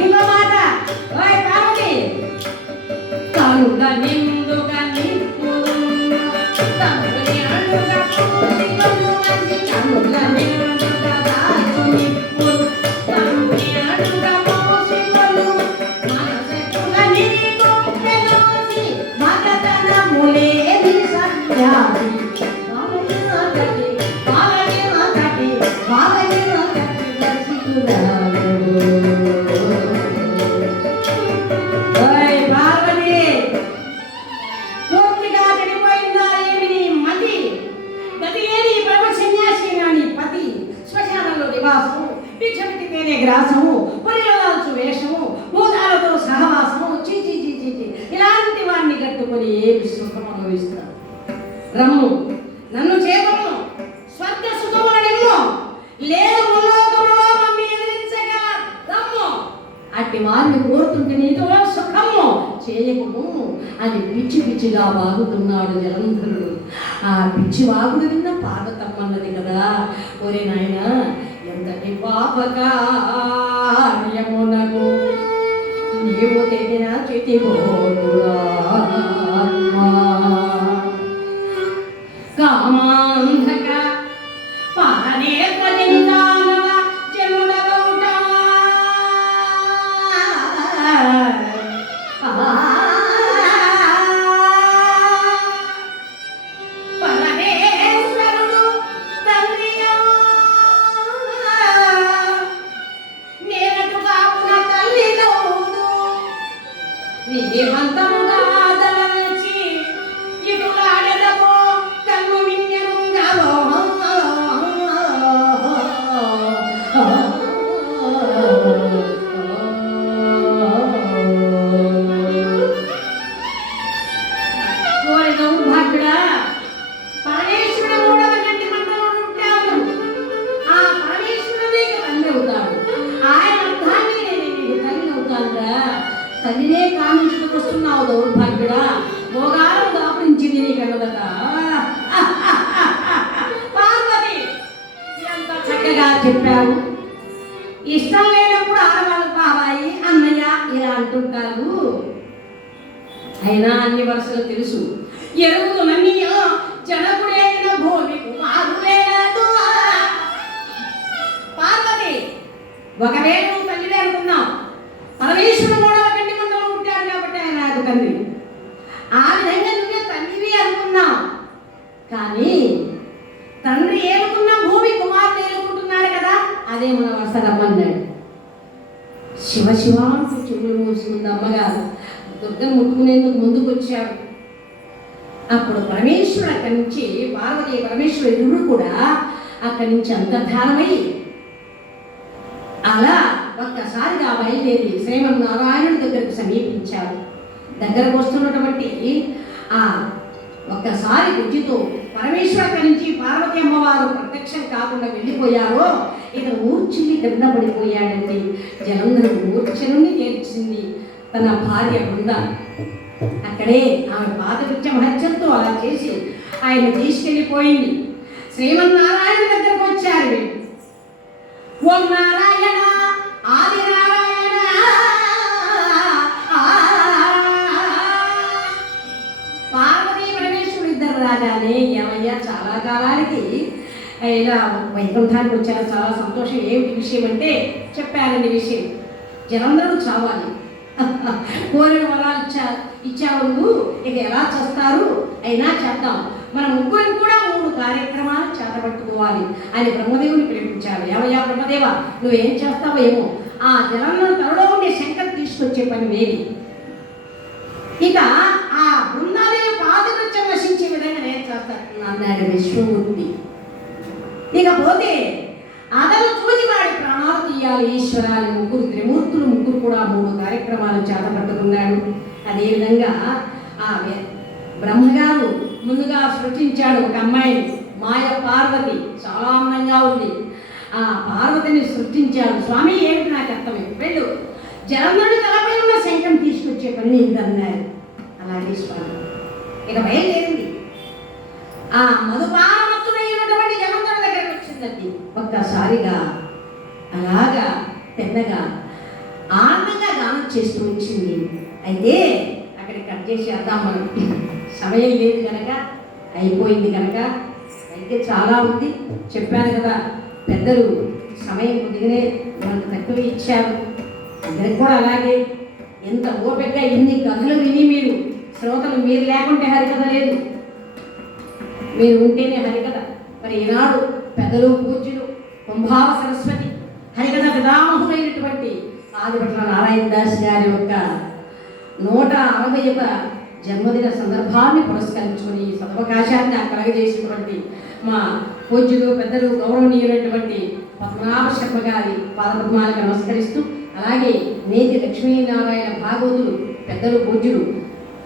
ఇంకో మాట, ఓయ్ పార్వతి, కనుక నిండుగా నిప్పులున్న తనుని అడుగ పూసిగొను మంచి, కనుక నిండుగా దాచు నిప్పులు తనుని అడుగ పూసిగొను మనసెట్టుగా నీకు పెనోసి మగతనములేని సత్యాది. గ్రాసము, పురిలాల్చు వేషము, భూతాలతో సహవాసము, చీచి ఇలాంటి వాడిని కట్టుకొని ఏమి సుఖం అనుభవిస్తాడు. రమ్ము నన్ను చేపము, స్వర్గ సుఖములను లేదు ముల్లోకములో మమ్మీ ఎదిరించగల రమ్ము. అట్టి వారిని కోరుతుంటే నీతో సుఖము చేయకుము అని పిచ్చి పిచ్చిగా వాగుతున్నాడు జలంధరుడు. ఆ పిచ్చి వాగుడు విన్న పార్వతమ్మన్నది కదా, ఒరే నాయన ఎంతటి పాపకార్యమునకు నీవు తెగిన చితి కామాంధక పానేత్ర జనితానవ జమునగౌట పరమేశ్వరుడు తండ్రియో హంతముగా దళచి ఇటులాడెదమో కన్ను మిన్నెరుంగవో ఓరి దౌర్భాగ్యుడా, పరమేశ్వరుడు మూడవ గంటి మంటలో ఉంటాడు. ఆ పరమేశ్వరుడు నీకు తల్లి అవుతాడు. ఆయన అర్థాన్ని నేను నీకు తల్లి అవుతానురా. తల్లినే కామించుకు వస్తున్నావు దౌర్భాగ్యుడా. భోగాలు దాపురించింది నీకన్నదట. పార్వతి, ఎంత చక్కగా చెప్పావు. ఇష్టం లేనప్పుడు ఆడవాళ్ళు బాబాయి అన్నయ్య ఇలా అంటుంటారు. అయినా అన్ని వరుసలు తెలుసు. ఎరుగుననియో జనకుడైన భూమి కుమారులేదు. పార్వతి, ఒకవేళ నువ్వు తల్లినే అనుకున్నావు. పరమేశ్వరుడు మూడవ గంటి మంటలో ఉంటాడు కాబట్టి ఆయన నాకు తండ్రి. ఆ విధంగా నువ్వే తల్లివి అనుకున్నావు. కానీ తండ్రి ఏలుకున్న భూమి కుమారుడు ఏలుకుంటున్నాడు కదా, అదే మన వరుస రమ్మన్నాడు. శివ శివ అంటూ చెవులు మూసుకుంది అమ్మగారు. దుర్గను ముట్టుకునేందుకు ముందుకు వచ్చాడు. అప్పుడు పరమేశ్వరుడు అక్కడి నుంచి, పార్వతీ పరమేశ్వరుడు ఇరువురు కూడా అక్కడి నుంచి అంతర్ధానమై అలా ఒక్కసారిగా బయలుదేరి శ్రీమన్నారాయణుడి దగ్గరకు సమీపించారు. దగ్గరకు వస్తున్నటువంటి ఆ ఒక్కసారి బుద్ధితో పరమేశ్వర అక్కడి నుంచి పార్వతీ అమ్మవారు ప్రత్యక్షం కాకుండా వెళ్ళిపోయారో ఇక మూర్ఛిని కింద పడిపోయాడండి. జలంధరు మూర్ఛనుని తీర్చింది తన భార్య బృంద. అక్కడే ఆమె పాదకృత్య మహత్యంతో అలా చేసి ఆయన తీసుకెళ్ళిపోయింది. శ్రీమన్నారాయణ దగ్గరకు వచ్చారు. ఓం నారాయణ ఆది నారాయణ పార్వతీ పరమేశ్వరుడు ఇద్దరు రాగానే ఏమయ్యా చాలా కాలానికి ఇలా వైకుంఠానికి వచ్చారు, చాలా సంతోషం. ఏమిటి విషయం అంటే చెప్పారండి విషయం. జలంధరుడు చావాలి, కోరిన వరాలు ఇచ్చావు నువ్వు, ఇక ఎలా చేస్తారు అయినా చేద్దాం, మన ముగ్గురికి కూడా 3 కార్యక్రమాలు చేతబట్టుకోవాలి అని బ్రహ్మదేవుని పిలిపించాడు. ఏమయ్యా బ్రహ్మదేవ, నువ్వేం చేస్తావో ఏమో, ఆ జలంలో తనలో ఉండే శంకర్ తీసుకొచ్చే పని వేది. ఇక ఆ బృందాదేవి పాదకృత్యం నశించే విధంగా నేను చేస్తాను అన్నాడు విశ్వమూర్తి. ఇకపోతే అతను చూసి వాడి ప్రాణాలు తీయాలి ఈశ్వరాలు. ముగ్గురు త్రిమూర్తులు ముగ్గురు కూడా 3 కార్యక్రమాలు చేతపట్టుకున్నాడు. అదేవిధంగా ఆ బ్రహ్మగారు ముందుగా సృష్టించాడు ఒక అమ్మాయిని, మాయ పార్వతి, చాలా అందంగా ఉంది. ఆ పార్వతిని సృష్టించాడు. స్వామి ఏమిటి నాకు అర్థమే, వెళ్ళు జలంధరుడి తలపై ఉన్న శంఖం తీసుకొచ్చే పని ఇందన్నారు. అలాగే స్వామి ఇక బయలుదేరింది. ఆ మధుపానమత్తుడైనటువంటి జలంధరుడి దగ్గరకు వచ్చిందండి. ఒక్కసారిగా అలాగా పెద్దగా ఆనందంగా గానం చేస్తూ వచ్చింది. అయితే అక్కడికి కట్ చేసేద్దాం మనం, సమయం లేదు కనుక, అయిపోయింది కనుక. అయితే చాలా ఉంది చెప్పాను కదా, పెద్దలు సమయం కొద్దిగానే మనకు తక్కువ ఇచ్చారు. అందరికి కూడా అలాగే ఎంత ఓపికగా ఇన్ని కథలు విని మీరు శ్రోతలు, మీరు లేకుంటే హరికథ లేదు, మీరు ఉంటేనే హరికథ. మరి ఈనాడు పెద్దలు పూజ్యులు కుంభావ సరస్వతి హరికథ పితామహులైనటువంటి ఆదిభట్ల నారాయణ దాస్ గారి యొక్క 160వ జన్మదిన సందర్భాన్ని పురస్కరించుకొని ఈ సదవకాశాన్ని నాకు కలగజేసినటువంటి మా పూజ్యులు పెద్దలు గౌరవనీయులైనటువంటి పద్మనాభ శర్మ గారి పాదపద్మాలకు నమస్కరిస్తూ, అలాగే నేతి లక్ష్మీనారాయణ భాగవతులు పెద్దలు పూజ్యులు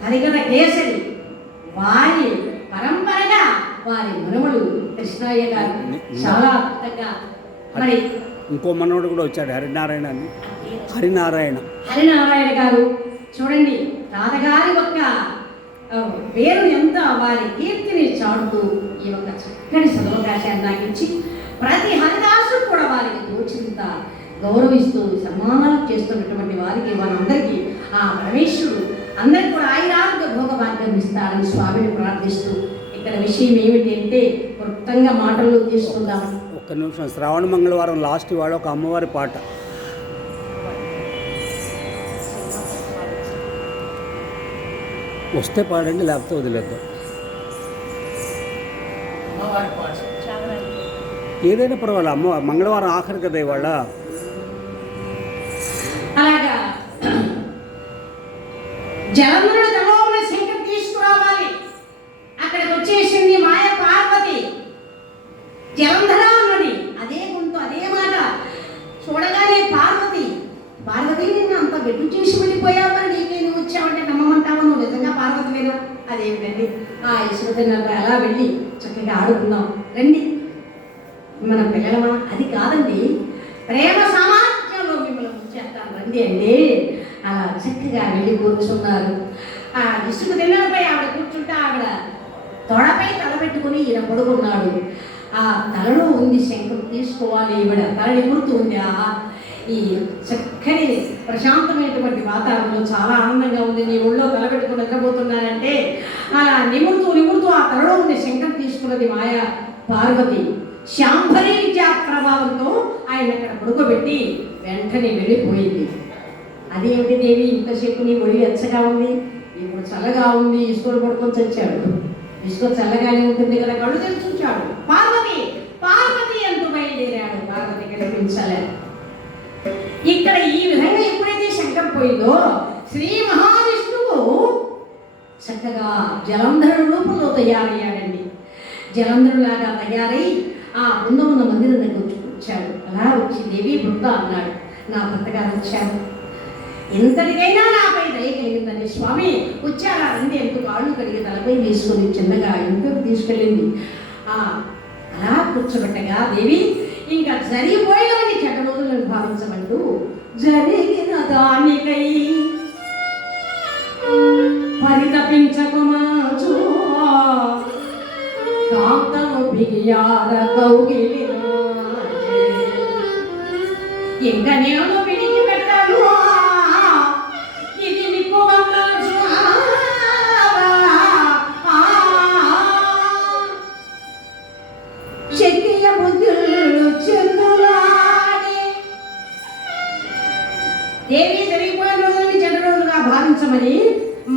హరికథ కేసరి వారి పరంపరగా వారి మనవడు కృష్ణయ్య గారు చాలా అద్భుతంగా. మరి ఇంకో మనవడు కూడా వచ్చాడు, హరినారాయణ అని. హరినారాయణ గారు చూడండి, తాతగారి యొక్క పేరు ఎంత, వారి కీర్తిని చాటుతూ ఈ యొక్క చక్కని సదవకాశాన్ని నాకు ఇచ్చి ప్రతి హరిదాసు కూడా వారికి తోచినంత గౌరవిస్తూ సన్మానాలు చేస్తున్నటువంటి వారికి, వారందరికీ ఆ పరమేశ్వరుడు అందరికీ కూడా ఆయురారోగ్య భోగభాగ్యం ఇస్తారని స్వామిని ప్రార్థిస్తూ, ఇక్కడ విషయం ఏమిటి అంటే క్లుప్తంగా మాటల్లో తీసుకుందాం. ఒక్క నిమిషం, శ్రావణ మంగళవారం లాస్ట్ వాడు ఒక అమ్మవారి పాట వస్తే పాడండి, లేకపోతే వదిలేద్దాం. ఏదైనా పర్వాలేదు, అమ్మ మంగళవారం ఆఖరి కదా ఇవాళ. అలాగా జలంధ్రుడు తనలో ఉన్న శంఖం తీసుకురావాలి. అక్కడికి వచ్చేసింది మాయ పార్వతి. జలంధర అన్నది అదే గొంతు, అదే మాట. చూడగానే పార్వతి నిన్ను అంత బెట్టు చేసి వెళ్ళిపోయావని నీకే నువ్వు వచ్చావంటే నమ్మమంటావా? నువ్వు నిజంగా పార్వతివేనా? అదేమిటండి, ఆ యశోదనపై అలా వెళ్ళి చక్కగా ఆడుకుందాం రండి, మన పిల్లలమా? అది కాదండి, ప్రేమ సామర్థ్యంలో మిమ్మల్ని ఉంచేస్తాను రండి అండి. అలా చక్కగా వెళ్ళి కూర్చున్నారు. ఆ ఇసుక తిన్నపై ఆవిడ కూర్చుంటే ఆవిడ తొడపై తల పెట్టుకుని ఈయన పడుకున్నాడు. ఆ తలలో ఉంది శంఖం తీసుకోవాలి. ఈవిడ తల నిమురుతూ ఉంది. ఈ చక్కని ప్రశాంతమైనటువంటి వాతావరణంలో చాలా ఆనందంగా ఉంది. నీ ఒళ్ళో తల పెట్టుకుని నిద్రపోతున్నానంటే అలా నిమురుతూ ఆ తలలో ఉండే శంఖం తీసుకున్నది మాయ పార్వతి. శాంభరి విద్యా ప్రభావంతో ఆయన అక్కడ పడుకోబెట్టి వెంటనే వెళ్ళిపోయింది. అదేమిటి దేవి, ఇంతసేపు నీ ఒడి వెచ్చగా ఉంది, ఇప్పుడు చల్లగా ఉంది, ఇసుకలు పడుకొని చచ్చాడు. ఇసుక చల్లగానే ఉంటుంది కదా, కళ్ళు తెరిచి చూచాడు. పార్వతి అంటూ బయలుదేరాడు. పార్వతి కనిపించలే. ఇక్కడ ఈ విధంగా ఎప్పుడైతే శంఖం పోయిందో శ్రీ మహావిష్ణువు చక్కగా జలంధరుడు రూపంలో తయారయ్యాడండి. జలంధరులాగా తయారై ఆ బృందం ఉన్న మందిరం దగ్గర వచ్చాడు. అలా వచ్చి దేవి బృంద అన్నాడు, నా భర్తగారు వచ్చారు, ఎంతటికైనా నాపై దయ కలిగిందని. స్వామి వచ్చారా రండి అంటూ కాళ్ళు కడిగి తలపై వేసుకొని చిన్నగా ఇంటికి తీసుకెళ్ళింది. అలా కూర్చోబెట్టగా దేవి ఇంకా జరిగిపోయినవని చెడ్డ రోజులను భావించమంటూ జరిగిన దానికై పరితపించకుమాచు కాంతము బిగియార కౌగిలి ఇంకా నేను విడిచి పెట్టాను. ఇది నీకు చెక్కియ బుద్ధులు చెందులాడి దేవి జరిగిపోయిన రోజులని చెడ్డ రోజులుగా భావించమని,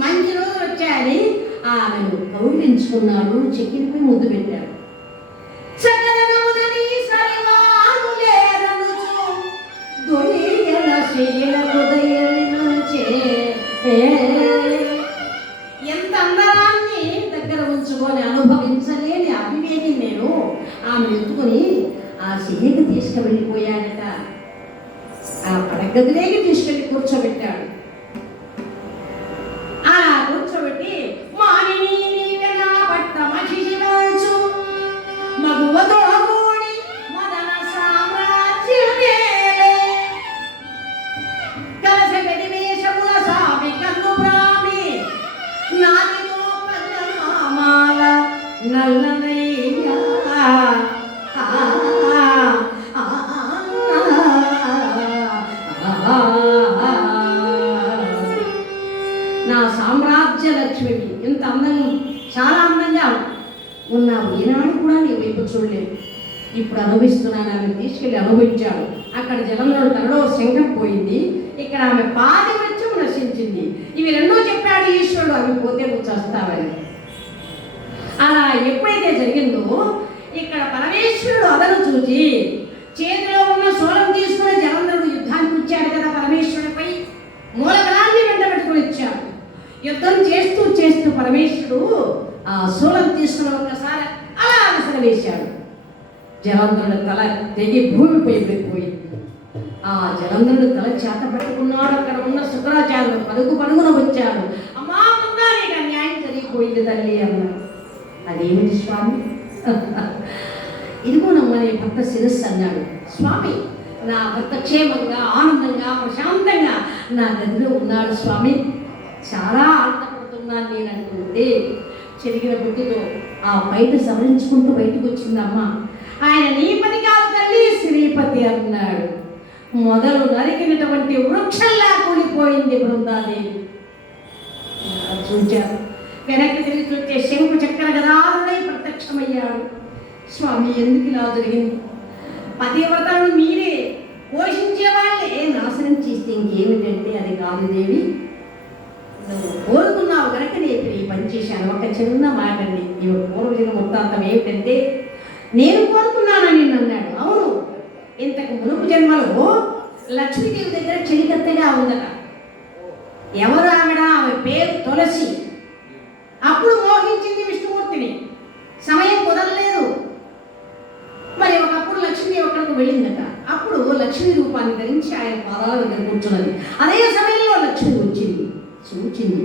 మంచి రోజులు వచ్చాయని ఆమెను కౌగిలించుకున్నాడు. చెక్కిలిపై ముద్దు పెట్టాడు. ఎంత అందరాన్ని దగ్గర ఉంచుకొని అనుభవించలేని అవివేకి నేను ఆమె ఎత్తుకొని ఆ సిహికి తీసుకువెళ్ళిపోయాడట. ఆ పడగదిలోకి తీసుకెళ్ళి కూర్చోబెట్టాడు. అలా కూర్చోబెట్టి మగువతో కూడి మదన సామ్రాజ్యమే కలస గడివేశముల సామి కన్ను ప్రామి నాదిలో పద్మనామాల నల్లనయ్యా నా సామ్రాజ్య లక్ష్మివి, ఎంత అందంగా, చాలా అందంగా ఉన్నావు. ఈనాడు కూడా నీ వైపు చూడలేదు. ఇప్పుడు అనుభవిస్తున్నాను. ఆమె తీసుకెళ్ళి అనుభవించాడు. అక్కడ జలంలో తనలో శంఖం పోయింది, ఇక్కడ ఆమె పాతివృత్యం నశించింది. ఇవి రెండో చెప్పాడు ఈశ్వరుడు, అవి పోతే నువ్వు చస్తావని. అలా ఎప్పుడైతే జరిగిందో ఇక్కడ పరమేశ్వరుడు అదను చూసి చేతిలో ఉన్న శూలం తీసుకుని జలంధరుడు యుద్ధానికి వచ్చాడు కదా పరమేశ్వరుడిపై. మూలబలాన్ని వెంట పెట్టుకుని వచ్చాడు. యుద్ధం చేస్తూ చేస్తూ పరమేశ్వరుడు ఆ శూలం తీసుకున్న ఒకసారి అలా విసిరవేశాడు. జలంధరుడు తల తెగి భూమిపై పడిపోయింది. ఆ జలంధరుడు తల చేత పట్టుకున్నాడు. అక్కడ ఉన్న శుక్రాచార్యులు పరుగున వచ్చాడు. అమ్మా ముందా నీకు న్యాయం జరిగిపోయింది తల్లి అన్నాడు. అదేమిటి స్వామి? ఇదిగోనమ్మా నీ భర్త శిరస్సు అన్నాడు. స్వామి నా భర్త క్షేమంగా ఆనందంగా ప్రశాంతంగా నా గదిలో ఉన్నాడు స్వామి, చాలా ఆనందపడుతున్నాను నేను అంటుంటే చెరిగిన బుద్ధితో ఆ బయట సవరించుకుంటూ బయటకు వచ్చిందమ్మ. ఆయన నీపతి కాదు తల్లి, శ్రీపతి అన్నాడు. మొదలు నరికినటువంటి వృక్షంలా కూలిపోయింది బృందాదేవి. చూచారు. వెనక్కి తిరిగి చూస్తే శంకు చక్ర గదారుడై ప్రత్యక్షమయ్యాడు. స్వామి ఎందుకు ఇలా జరిగింది? పతివ్రతలను మీరే పోషించే వాళ్ళే నాశనం చేస్తే ఇంకేమిటంటే అది కాదు దేవి, నువ్వు కోరుకున్నావు కనుక నేను ఈ పని చేశాను. ఒక చిన్న మాట అండి, ఈ పూర్వజన వృత్తాంతం ఏమిటంటే నేను కోరుకున్నానని అన్నాడు. అవును, ఇంతకు మునుపు జన్మలో లక్ష్మీదేవి దగ్గర చెలికత్తెగా ఉందట. ఎవరు ఆవిడ? ఆమె పేరు తులసి. అప్పుడు మోహించింది విష్ణుమూర్తిని. సమయం కుదరలేదు. మరి ఒకప్పుడు లక్ష్మి అక్కడికి వెళ్ళిందట. అప్పుడు లక్ష్మి రూపాన్ని ధరించి ఆయన పాదాల దగ్గర కూర్చున్నది. అదే సమయంలో లక్ష్మి వచ్చింది, చూచింది.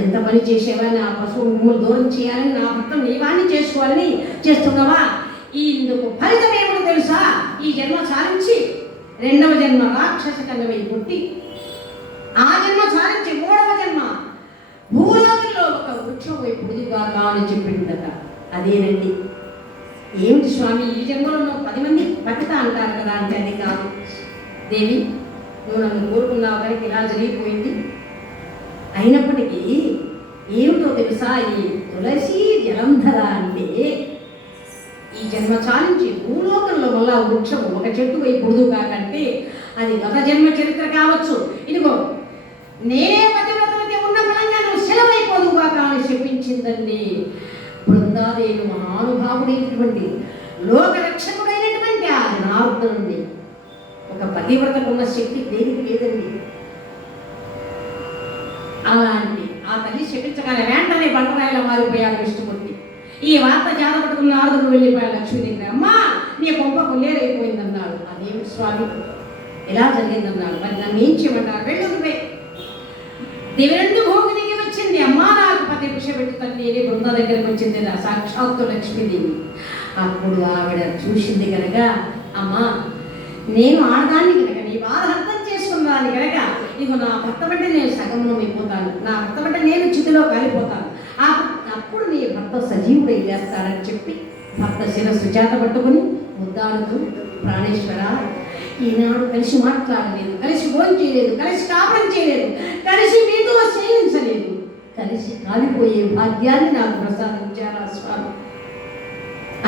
ఎంత పని చేసేవా? నా పశువు దూరం చేయాలని, నా భర్త నియమాన్ని చేసుకోవాలని చేస్తున్నావా? ఇందుకు ఫలితం ఏమిటో తెలుసా? ఈ జన్మ సాధించి రెండవ జన్మ రాక్షస కన్నవై పుట్టి, ఆ జన్మ సాధించి మూడవ జన్మ భూలోకంలో ఒక వృక్షం వైపు పొదిగాక అని చెప్పిందట. అదేనండి. ఏమిటి స్వామి, ఈ జన్మలో 10 మంది పతిత అంటారు కదా అంటే అది కాదు దేవి. నువ్వు నన్ను కోరుకున్నావు కనుక ఇలా జరిగిపోయింది. అయినప్పటికీ ఏమిటో తెలుసా? ఈ తులసి జలంధర అంటే ఈ జన్మ చాలించి భూలోకంలో మళ్ళా వృక్షం ఒక చెట్టు వైపు పొడుదు కాకంటే అది గత జన్మ చరిత్ర కావచ్చు. ఇదిగో నేనే పతివ్రతవతి ఉన్న బలంగా నువ్వు శిలవైపోదు కాక అని చెప్పించిందండి. బృందాదేవి మహానుభావుడైనటువంటి లోకరక్షకుడైనటువంటి ఆ జనార్దనుడి ఒక పతివ్రతకు ఉన్న శక్తి దేనికి లేదండి. అలాంటి ఆ తల్లి శపించగానే వెంటనే బండరాయిలో మారిపోయాడు విష్ణుమూర్తి. ఈ వార్త జాతపట్టుకున్న నారదుడు వెళ్ళిపోయాడు లక్ష్మి దగ్గర. అమ్మా, నీ కొంప కొల్లేరైపోయిందన్నాడు. అదేమిటి స్వామి ఎలా జరిగిందన్నాడు. మరి నన్ను ఏం చేయమన్నారు? వెళ్ళుంది దివ్యందు భోగి దిగి వచ్చింది. అమ్మా, నాకు పతి విష పెట్టు తల్లి బృంద దగ్గరికి వచ్చింది నా సాక్షాత్తు లక్ష్మీదేవి. అప్పుడు ఆవిడ చూసింది కనుక, అమ్మా నేను ఆడదాన్ని కనుక నీ బాధ అర్థం చేసుకున్నాను కనుక ఇక నా భర్త బట్టి నేను సగంలో అయిపోతాను, నా భర్త బట్టి నేను చితిలో కాలిపోతాను. అప్పుడు నీ భర్త సజీవుడై చేస్తాడని చెప్పి భర్త శిరస్సు చేత పట్టుకుని ముద్దాడుతూ, ప్రాణేశ్వర ఈనాడు కలిసి మాట్లాడలేదు, కలిసి భోజనం చేయలేదు, కలిసి కాపురం చేయలేదు, కలిసి మీతో శయనించలేదు, కలిసి కాలిపోయే భాగ్యాన్ని నాకు ప్రసాదించారా స్వామి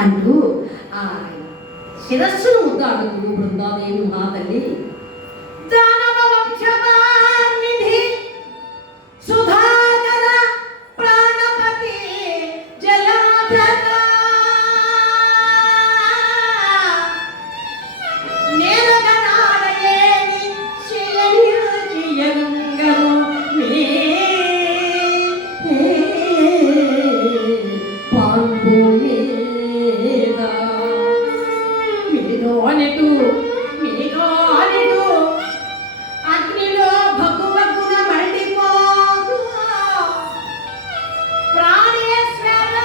అంటూ ఆ శిరస్సును ముద్దాడుతూ బృందాదేవి మా తల్లి దానవ వంశవాన్నిధి సుధాకర ప్రాణపతి జలాధర నేరగనాడయేని శిలనిల్చియంగము మే పాల్పోయేదా మీదో అనిటు మీదో అనిటు అగ్నిలో భగ్గువగ్గున మండిపోదు ప్రాణేశ్వర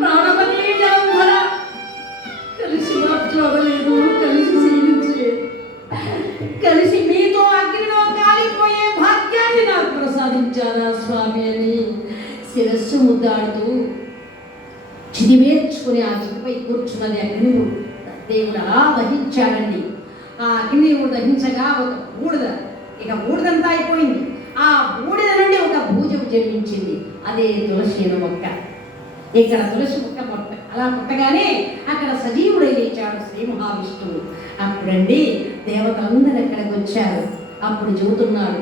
ప్రాణపతి జలంధర కలిసి మాట్లాడలేదు, కలిసి శీలించలేదు, కలిసి మీతో అగ్నిలో కాలిపోయే భాగ్యాన్ని నాకు ప్రసాదించారా స్వామి అని శిరస్సు ముద్దాడుతూ చిదివేర్చుకుని ఆ చిటిపై కూర్చున్నది అగ్నివుడు. దేవుడు అలా దహించాడండి. ఆ అగ్నివుడు దహించగా ఒక బూడిద, ఇక బూడిదంతా అయిపోయింది. ఆ బూడిద నుండి ఒక భూజం జన్మించింది. అదే తులసి అనే మొక్క. ఇక్కడ తులసి మొక్క అలా పుట్టగానే అక్కడ సజీవుడై లేచాడు శ్రీ మహావిష్ణువు. అప్పుడండి దేవతలందరూ అక్కడికి వచ్చారు. అప్పుడు చెబుతున్నాడు,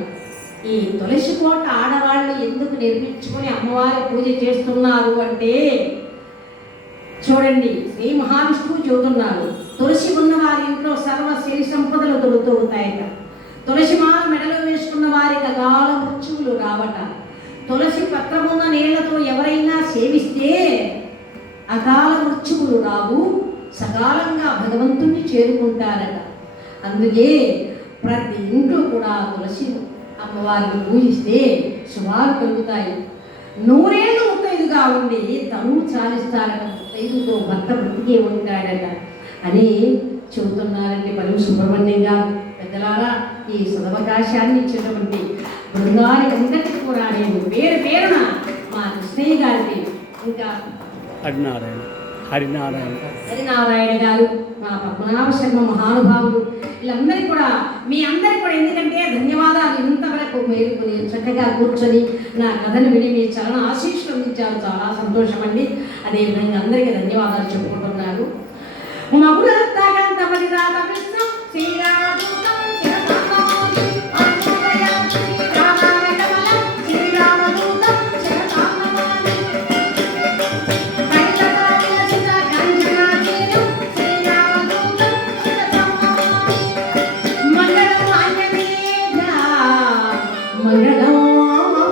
ఈ తులసి కోట ఆడవాళ్ళు ఎందుకు నిర్మించుకొని అమ్మవారి పూజ చేస్తున్నారు అంటే చూడండి, శ్రీ మహావిష్ణువు చెబుతున్నారు, తులసి ఉన్న వారి ఇంట్లో సర్వ సిరి సంపదలు తొలుతూగుతాయట. తులసి మాల మెడలో వేసుకున్న వారికి అకాల మృత్యువులు రావట. తులసి పత్రమున్న నీళ్లతో ఎవరైనా సేవిస్తే అకాల మృత్యువులు రావు, సకాలంగా భగవంతుణ్ణి చేరుకుంటారట. అందుకే ప్రతి ఇంట్లో కూడా తులసి అమ్మవారిని పూజిస్తే శుభాలు కలుగుతాయి. 100 ఏళ్ళు ముత్తైదుగా ఉండి తను చాలిస్తారట. ముత్తైదుతో భర్త బ్రతికే ఉంటాడట అని చెబుతున్నారండి పరమ సుబ్రహ్మణ్యం గారు. పెద్దలారా, ఈ సదవకాశాన్ని ఇచ్చినటువంటి బృందానికి అందరికీ కూడా నేను పేరున మా కృష్ణయ్య గారికి ఇంకా హరినారాయణ. హరినారాయణ గారు, మా పద్మనాభ శర్మ మహానుభావులు, వీళ్ళందరికీ కూడా మీ అందరికీ కూడా ఎందుకంటే ధన్యవాదాలు. ఇంతవరకు మేలుకొని చక్కగా కూర్చొని నా కథను విని మీ చరణ ఆశీస్సులు అందించారు. చాలా సంతోషం అండి. అదేవిధంగా అందరికీ ధన్యవాదాలు చెప్పుకుంటున్నాను. మగుడంతగంతపది రాత కృష్ణం శ్రీరామదూతం శిరతాంబమోది అద్భుతయాం శ్రీరామకమలం శ్రీరామదూతం శిరతాంబమోది కైలతా విలసిత కంచనాచీనం శ్రీరామదూతం శిరతాంబమోది మంగళం ఆంజనేయ మంగళం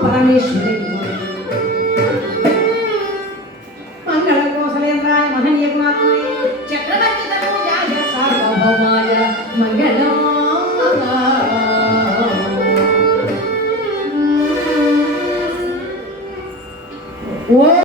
పరమేశ్వరి మంగళం కోసలేంద్రాయ మహనీయమాత్మనే చక్రవర్తి తనూజాయ సార్వభౌమాయ మంగళం. ఓ